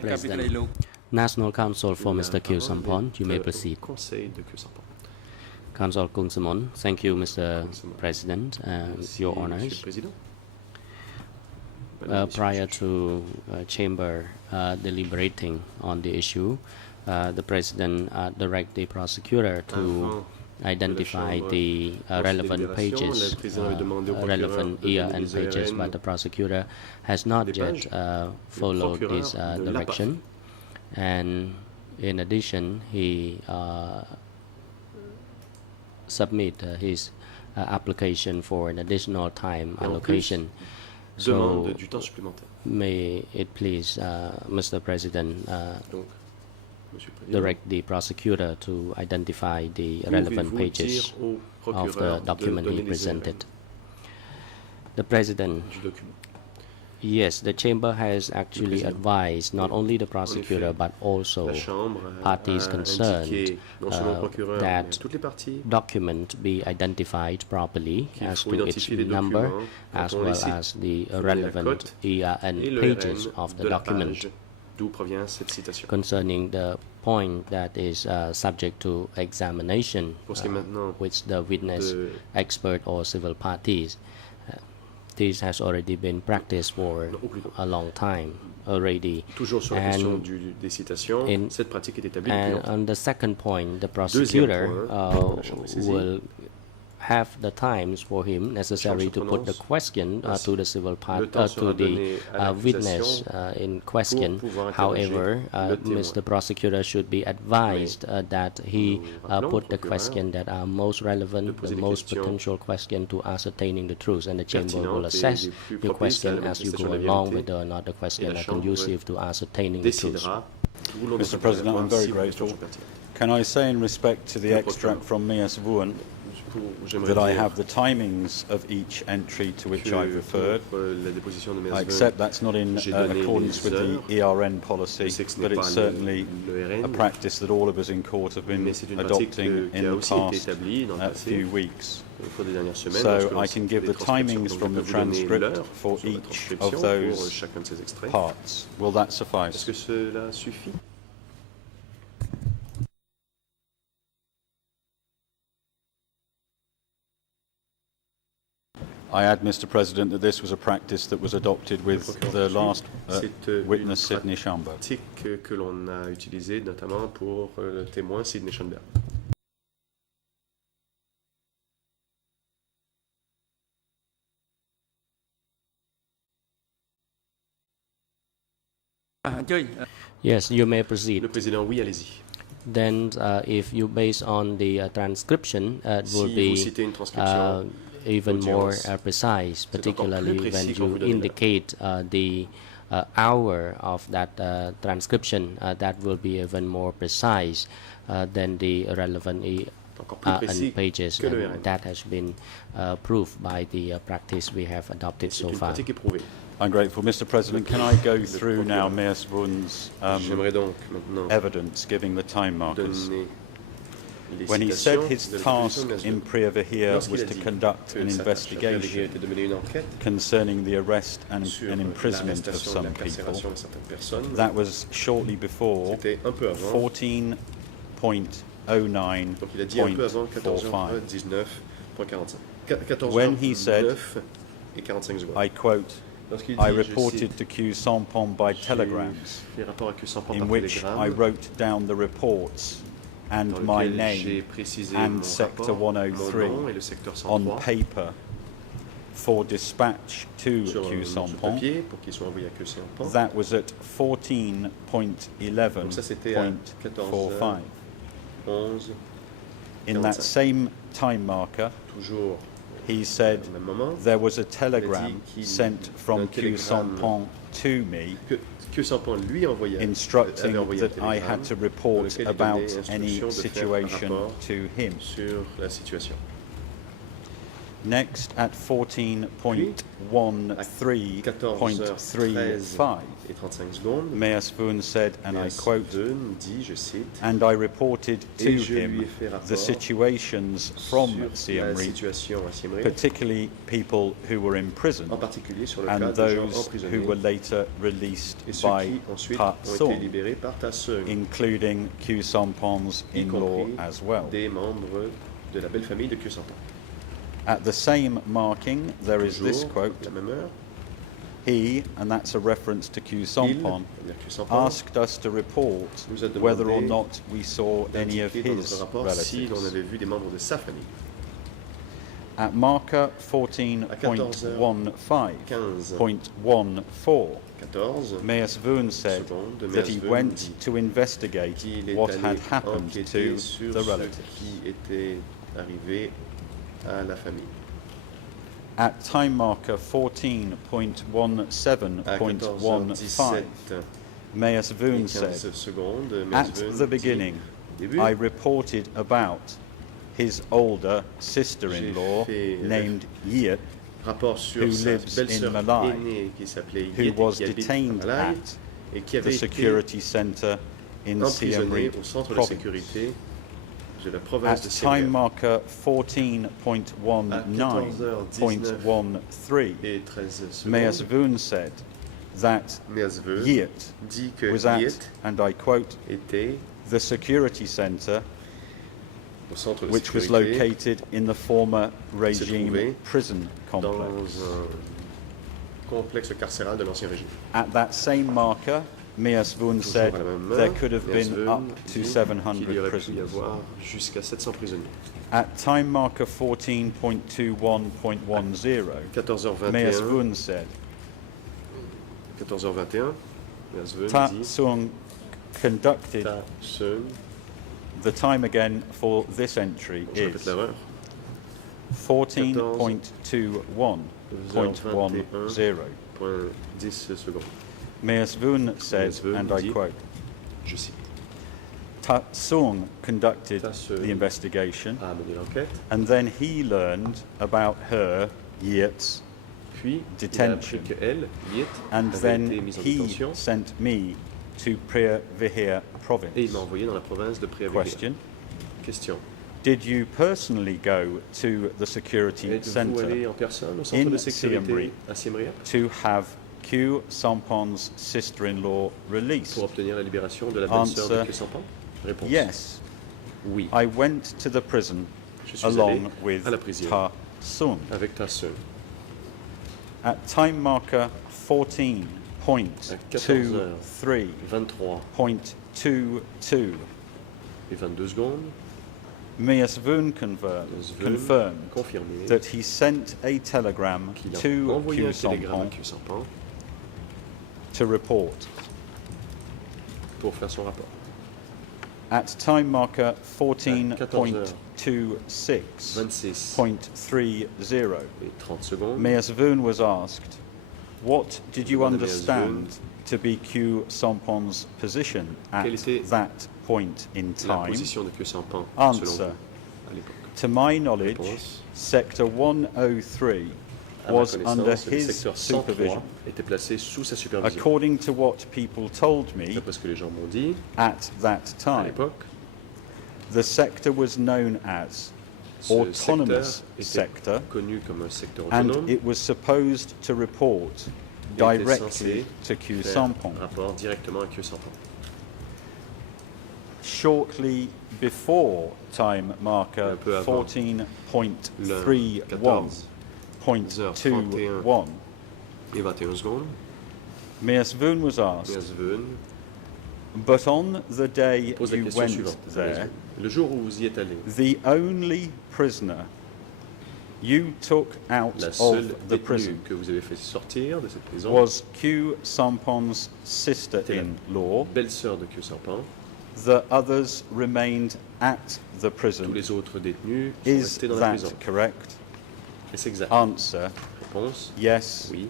President. National Council for Mr. Kyu Sampon, you may proceed. Conseil de Kyu Sampon. Council Kung Samon, thank you, Mr. President, Your Monsieur Honors. le Président. Prior to Chamber deliberating on the issue, the President direct the prosecutor to identify the relevant pages, relevant ERN pages, but the prosecutor has not yet followed this direction. And in addition, he submit his application for an additional time allocation. So, may it please, Mr. President, direct the prosecutor to identify the relevant pages of the document he presented. The President. Yes, the Chamber has actually advised not only the prosecutor but also parties concerned that document be identified properly as to its number as well as the relevant ERN pages of the document. Concerning the point that is subject to examination with the witness, expert or civil parties, this has already been practiced for a long time already. Toujours sur la question des citations, cette pratique est établie depuis longtemps. And on the second point, the prosecutor will have the times for him necessary to put the question to the civil part to the witness in question. However, Mr. Prosecutor should be advised that he put the question that are most relevant, the most potential question to ascertaining the truth, and the chamber will assess your question as you go along, whether or not the question are conducive to ascertaining the truth. Mr. President, I'm very grateful. Can I say in respect to the extract from Mias Vuon that I have the timings of each entry to which I referred. I accept that's not in accordance with the ERN policy, but it's certainly a practice that all of us in court have been adopting in the past few weeks. So I can give the timings from the transcript for each of those parts. Will that suffice? I add, Mr. President, that this was a practice that was adopted with the last witness, Sidney Schamberg. Que l'on a utilisé notamment pour le témoin Sidney Schamberg. Yes, you may proceed. Le président, oui, allez-y. Then, if you base on the transcription, it will be even more precise, particularly when you indicate the hour of that transcription. That will be even more precise than the relevant pages. And that has been proved by the practice we have adopted so far. I'm grateful. Mr. President, can I go through now Mias Vuon's evidence giving the time markers? When he said his task in Preavahir was to conduct an investigation concerning the arrest and imprisonment of some people, that was shortly before 14.09.45. When he said, I quote, I reported to Khieu Samphan by telegrams, in which I wrote down the reports and my name and Sector 103 on paper for dispatch to Khieu Samphan. That was at 14.11.45. In that same time marker, he said there was a telegram sent from Khieu Samphan to me instructing that I had to report about any situation to him. Next, at 14.13.35, Mias Vuon said, and I quote, and I reported to him the situations from Siem Reap, particularly people who were in prison and those who were later released by Phat Soong, including Khieu Samphan's in-law as well. At the same marking, there is this quote, he, and that's a reference to Khieu Samphan, asked us to report whether or not we saw any of his relatives. At marker 14.15.14, Mias Vuon said that he went to investigate what had happened to the relatives. At time marker 14.17.15, Mias Vuon said, at the beginning, I reported about his older sister-in-law named Yiet, who lives in Malai, who was detained at the security center in Siem Reap province. At time marker 14.19.13, Mias Vuon said that Yiet was at, and I quote, the security center, which was located in the former regime prison complex. complexe carcéral de l'Ancien Régime. At that same marker, Mias Voon Toujours said à la même main, there could have Mias been Voon up to dit 700 qu'il y aurait pu y prisoners. avoir jusqu'à 700 prisonniers. At time marker 14.21.10, 14h21, Mias Voon said 14h21, Mias Voon Ta dit Sung conducted Ta Seung, the time again for this entry je répète is l'erreur, 14.21.10. 10 secondes. Mias Voon said, Mias Voon and I dit, quote, Je cite, Ta Sung conducted Ta Seung the investigation, a mené l'enquête, and then he learned about her, Yeats, puis detention. il a appris qu'elle, Yit, and avait then été mise en he détention sent me to Preah Vihear et il province. m'a envoyé dans la province de Préa-Vihear. Question. Question. Did you personally go to the security Êtes-vous center allé en personne au centre in de Siem sécurité Reap à Siem Reap to have Q Sampon's sister-in-law released? pour obtenir la libération de la belle-sœur de Answer. Khieu Samphan? Réponse. Yes, Oui. I went to the prison Je suis allé along with à la prison Ta Sung. avec Ta Seung. At time marker 14.23.22, 23 et 22 secondes, Mias Voon Mias Voon confirmed confirmé that he sent a telegram qu'il a to envoyé Q un télégramme à Sampon Khieu Samphan to report. pour faire son rapport. At time marker 14h26 14.26.30, et 30 secondes, Mias Voon was asked, "What did you Demande à Mias understand to be Q Sampon's position at Quelle était that point in la time?" position de Khieu Samphan Answer. selon vous à l'époque. To my knowledge, Réponse. Sector 103 À ma was under connaissance, le his secteur 103 supervision. était placé sous sa supervision. According to what people told me D'après ce que les gens m'ont dit, at that à time, l'époque, the sector was known as ce autonomous secteur était sector, connu comme un secteur and autonome it was supposed to report et était directly censé to Q faire Sampon. rapport directement à Khieu Samphan. Shortly before time marker Un peu avant. 14.31.21, Et 21 secondes, Mias Voon was asked, Mias Voon "But on the day pose la you question went suivante. there, Le jour où vous y êtes allé, the only prisoner you took out la of seule the détenue prison que vous avez fait sortir de cette prison was Q Sampon's était la sister-in-law. belle-sœur de Khieu Samphan. The others remained at the Tous prison. les autres détenus sont Is restés dans la that prison. correct? Et c'est exact. Answer, Réponse, yes, oui,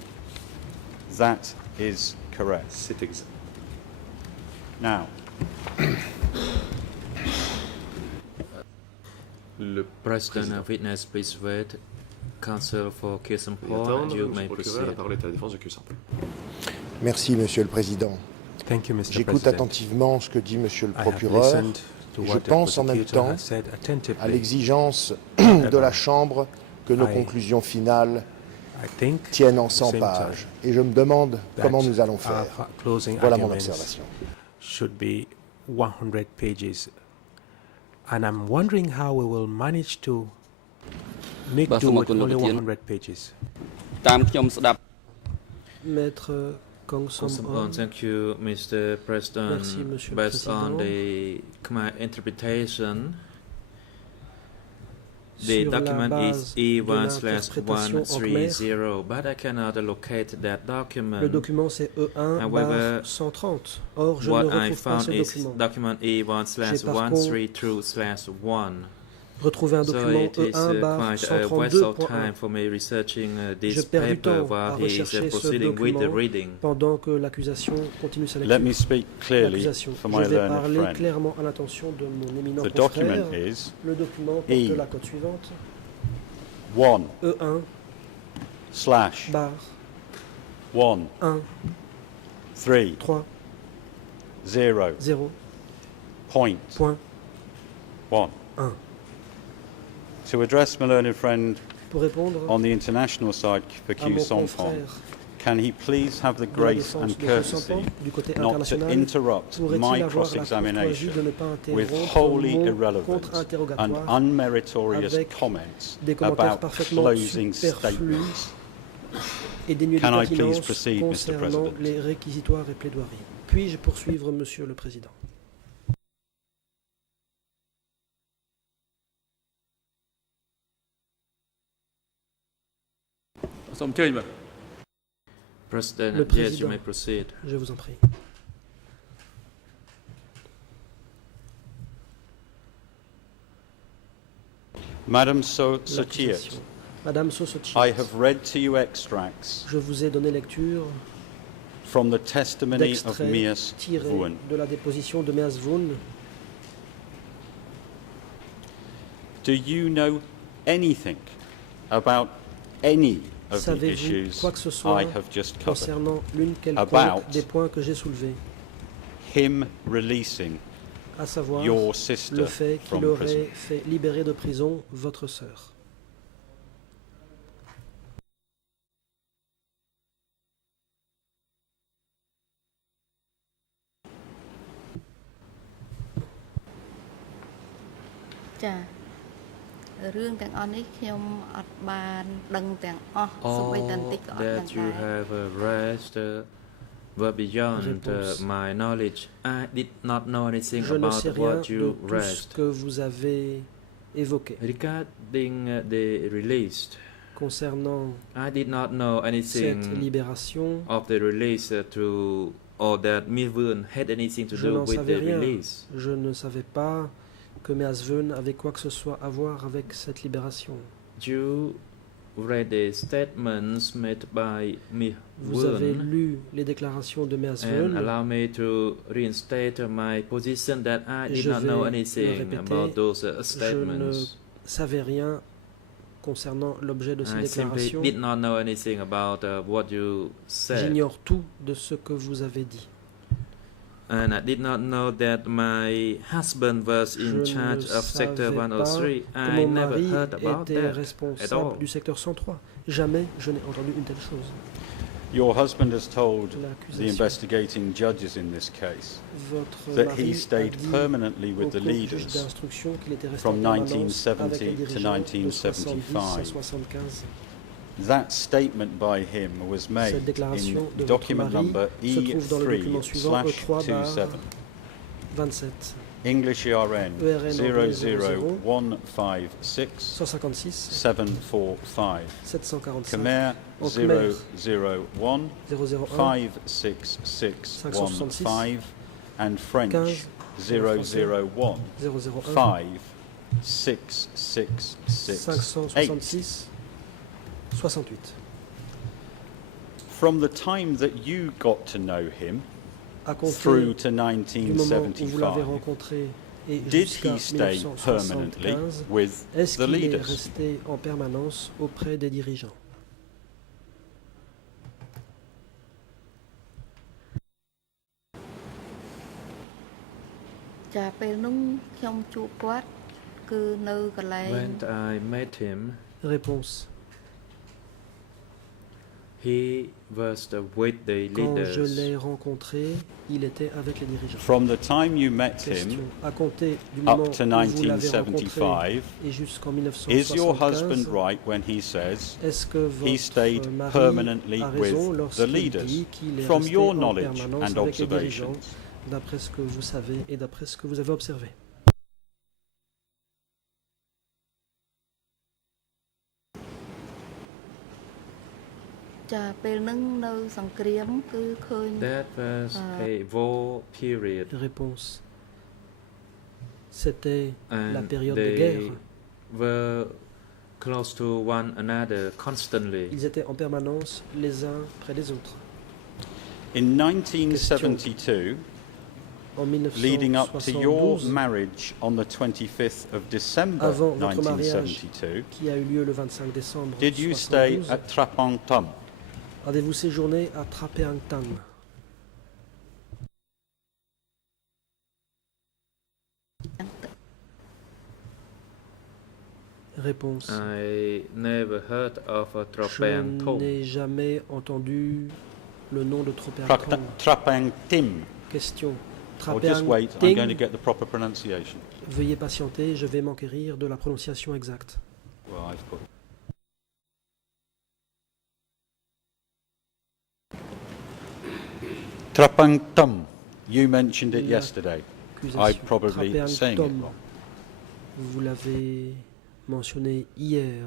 that is correct. c'est exact. Now, Le President président. witness, please wait. Counsel for Khieu Et Samphan, attendre, you monsieur may le procureur, la proceed. parole est à la défense de Khieu Samphan. Merci, Monsieur le Président. Thank you, Mr. J'écoute President. attentivement ce que dit Monsieur le I have procureur listened to et je what the pense en même prosecutor temps has said attentively. à l'exigence de la Chambre que nos I- conclusions finales I think tiennent en at the 100 same pages. time Et je me demande that comment nous allons our faire. closing Voilà mon arguments observation. should be 100 pages. And I'm wondering how we will manage to make Bah, doសូមអរ with គុណលោក only ប្រធាន 100 pages. តាមខ្ញុំស្ដាប់ Maître Kong Som Samphan, thank you, Mr. President. Merci, Monsieur le Based on Président. the Khmer interpretation, the Sur la document is base de l'interprétation en khmer, E1/130, but I cannot locate that document. le document c'est However, E1/130. Or, je ne What I retrouve pas found ce is document. document E1/132/1. Retrouver un So document it is quite a waste of time E1/132.1 for me researching this Je perds du paper temps while à he is rechercher ce proceeding with the document reading. pendant que l'accusation continue sa let me lecture. speak clearly L'accusation. for Je my vais learned parler friend. clairement à l'attention de mon éminent The document confrère. is Le document E. porte la cote suivante 1 E1 slash bar 1 1 3 3 0 0 point point 1. 1. To address my learned friend Pour répondre on the international side for à Q mon Sampon, confrère can he please have the de la grace and défense de courtesy Sampon du côté not to international, interrupt pourrait-il my avoir la courtoisie cross-examination de ne pas with interrompre wholly mon irrelevant and contre-interrogatoire unmeritorious avec comments des commentaires about parfaitement closing superflus statements et dénué de Can I please pertinence proceed, Mr. concernant President? les réquisitoires et plaidoiries. Puis-je poursuivre, Monsieur le Président? President, Le yes, you Président. may proceed. Je vous en prie. Madam Sochiet, L'accusation. Madame Sosochiet, I have read to you extracts je vous ai donné lecture from the testimony of d'extraits Mias tirés Vuon. de la déposition de Meas Voon. Do you know anything about any of the Savez-vous issues quoi que ce soit I have just covered? concernant l'une quelconque About des points que j'ai soulevés, Him releasing à savoir your sister le fait qu'il from prison. aurait fait libérer de prison votre sœur. Chà, រឿងទាំងអស់នេះខ្ញុំអត់បានដឹងទាំងអស់សូម្បីតែបន្តិចក៏អត់ដឹង that you ដែរ have read were beyond Réponse. my knowledge. I did not know anything Je ne about sais rien what de you tout ce read. que vous avez évoqué. Regarding the release, Concernant I did not know cette anything libération, of the release to or that Miss Vuon had anything to je do n'en with savais the rien. release. Je ne savais pas que Meas Voon avait quoi que ce soit à voir avec cette libération. You read the statements made by Miss Vous avez Vuon lu les déclarations de Meas and Voon. allow me to reinstate my position that I did Je not know vais le anything répéter, about those Je ne statements. savais rien concernant l'objet de ces I simply déclarations. did not know anything about what you said, J'ignore tout de ce que vous avez dit. and I did not know that my husband was Je in ne charge of Sector savais pas 103. que I mon never mari heard about était that at responsable all. du secteur 103. Jamais je n'ai entendu une telle chose. Your husband has told the L'accusation. investigating judges in this case Votre that mari he a stayed dit permanently au with the cours du juge leaders d'instruction qu'il était resté from en permanence 1970 avec les to dirigeants de 70 à 1975. 75. That statement by him was made Cette déclaration in de document votre mari number se trouve dans le document suivant, E3/27. E3/27. English ERN ERN 00156 156 745. 745 Khmer en Khmer 001 001 56615 and French 15 001 001 56668. 566 68. From the time that you got to know him À through compter to du moment où vous l'avez 1975, rencontré et did jusqu'à he stay permanently 1975, with est-ce the qu'il est leaders? resté en permanence auprès des dirigeants?ចាពេលនោះខ្ញុំជួបគាត់គឺនៅកន្លែង When I met him, Réponse. he was with the Quand je leaders. l'ai rencontré, il était avec les dirigeants. From the time you met Question. him À compter du up moment to où vous l'avez rencontré 1975, et jusqu'en is your husband 1975, right when he says est-ce que he stayed votre mari permanently a raison with the lorsqu'il leaders? dit qu'il est From resté your en knowledge permanence and avec les dirigeants, observations, d'après ce que vous savez et d'après ce que vous avez observé?ចាពេលនោះនៅសង្គ្រាមគឺឃើញ That was a war period, Réponse. C'était la and période de they guerre. were close to one another constantly. Ils étaient en permanence les uns près des autres. in 1972, En leading up to your 1972, marriage on the 25th of December avant votre mariage 1972, qui a eu lieu le 25 décembre did you stay 1972, at Trapang Tam? avez-vous séjourné à Trapeang Tam? Réponse. I never heard of a Je Tropang Thom. n'ai jamais entendu le nom de Trapeang Tra- Tam. Trapang Tim. Question. Or just Trapeang wait, I'm going to Ting. get the proper pronunciation. Veuillez patienter, je vais m'enquérir de la prononciation exacte. Well, I've put Trapang Tum, you mentioned it yesterday. I'm Accusation. probably Trapeang saying it Tom. wrong. Vous l'avez mentionné hier.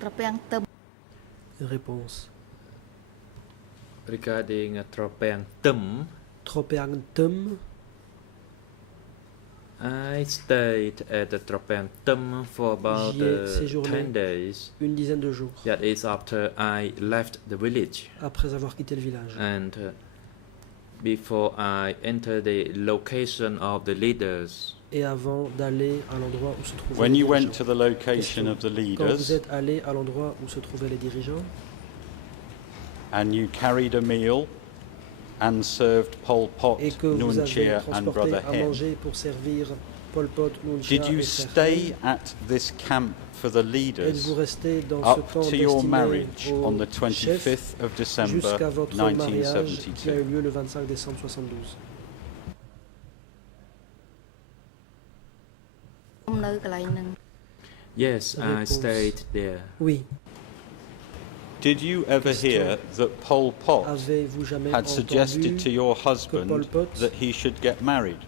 Trapeang Tum. Réponse. Regarding Tropang Tum, Tropeang Tum. I stayed at the Tropang Tum for about J'y ai séjourné 10 days. une dizaine de jours That is after I left the village après avoir quitté le village. and before I entered the location of the leaders. Et avant d'aller à l'endroit où se trouvaient When les you went dirigeants. to the location Question. of the Quand vous leaders êtes allé à l'endroit où se trouvaient les dirigeants and you carried a meal and served Pol Pot, et que vous Nuon avez Chea and transporté Brother à Hem, manger pour servir Pol Pot, Nuon Chea did you et Frère stay Hem, at this camp for the leaders êtes-vous resté dans ce up camp to your destiné marriage on the aux chefs 25th of December jusqu'à votre mariage qui a eu 1972? lieu le 25 décembre 72?នៅកន្លែងហ្នឹង Yes, I Réponse. stayed there. Oui. Did you ever hear that Pol Pot Avez-vous jamais had suggested entendu to your Pol husband Pot that he should get married?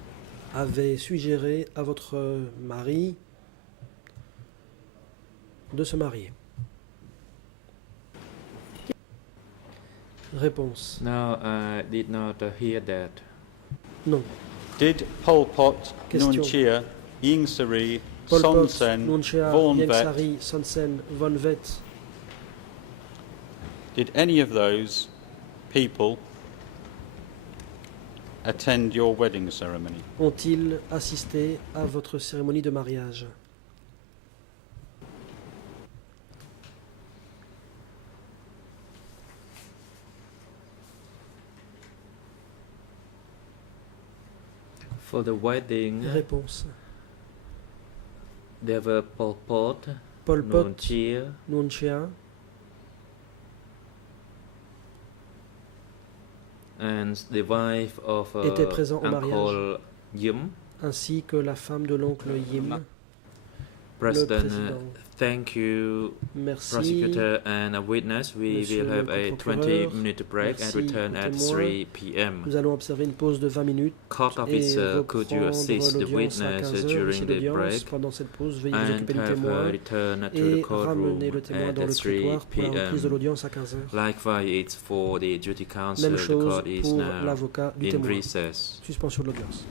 avait suggéré à votre mari de se marier? Réponse. No, I did not hear that. Non. Did Pol Pot, Question. Nuon Chea, Ieng Sari, Pol Son Pot, Sen, Nuon Chea, Vaughan Ieng Vet, Sari, Son Sen, Von Vet, did any of those people attend your wedding ceremony? ont-ils assisté à votre cérémonie de mariage? For the wedding, Réponse. there were Pol Pot, Pol Nuon Pot, Chea, Nuon Chea and the wife of était présent au mariage, Uncle Yim. ainsi que la femme de l'oncle Yim. President, président. thank you, Merci. prosecutor and a witness. We Monsieur will have le a procureur. 20-minute break and Merci return aux at témoins. 3 p.m. Nous allons observer une pause de 20 minutes Court et officer, could you reprendre assist the l'audience à witness 15 heures during ici the l'audience. break Pendant cette pause, veuillez vous and occuper du have témoin her return to the et courtroom ramener le témoin at dans le 3 prétoire pour la reprise de p.m. l'audience à 15 heures. Likewise, it's for the duty counsel. Même The chose court is pour now l'avocat du in témoin. recess. Suspension de l'audience.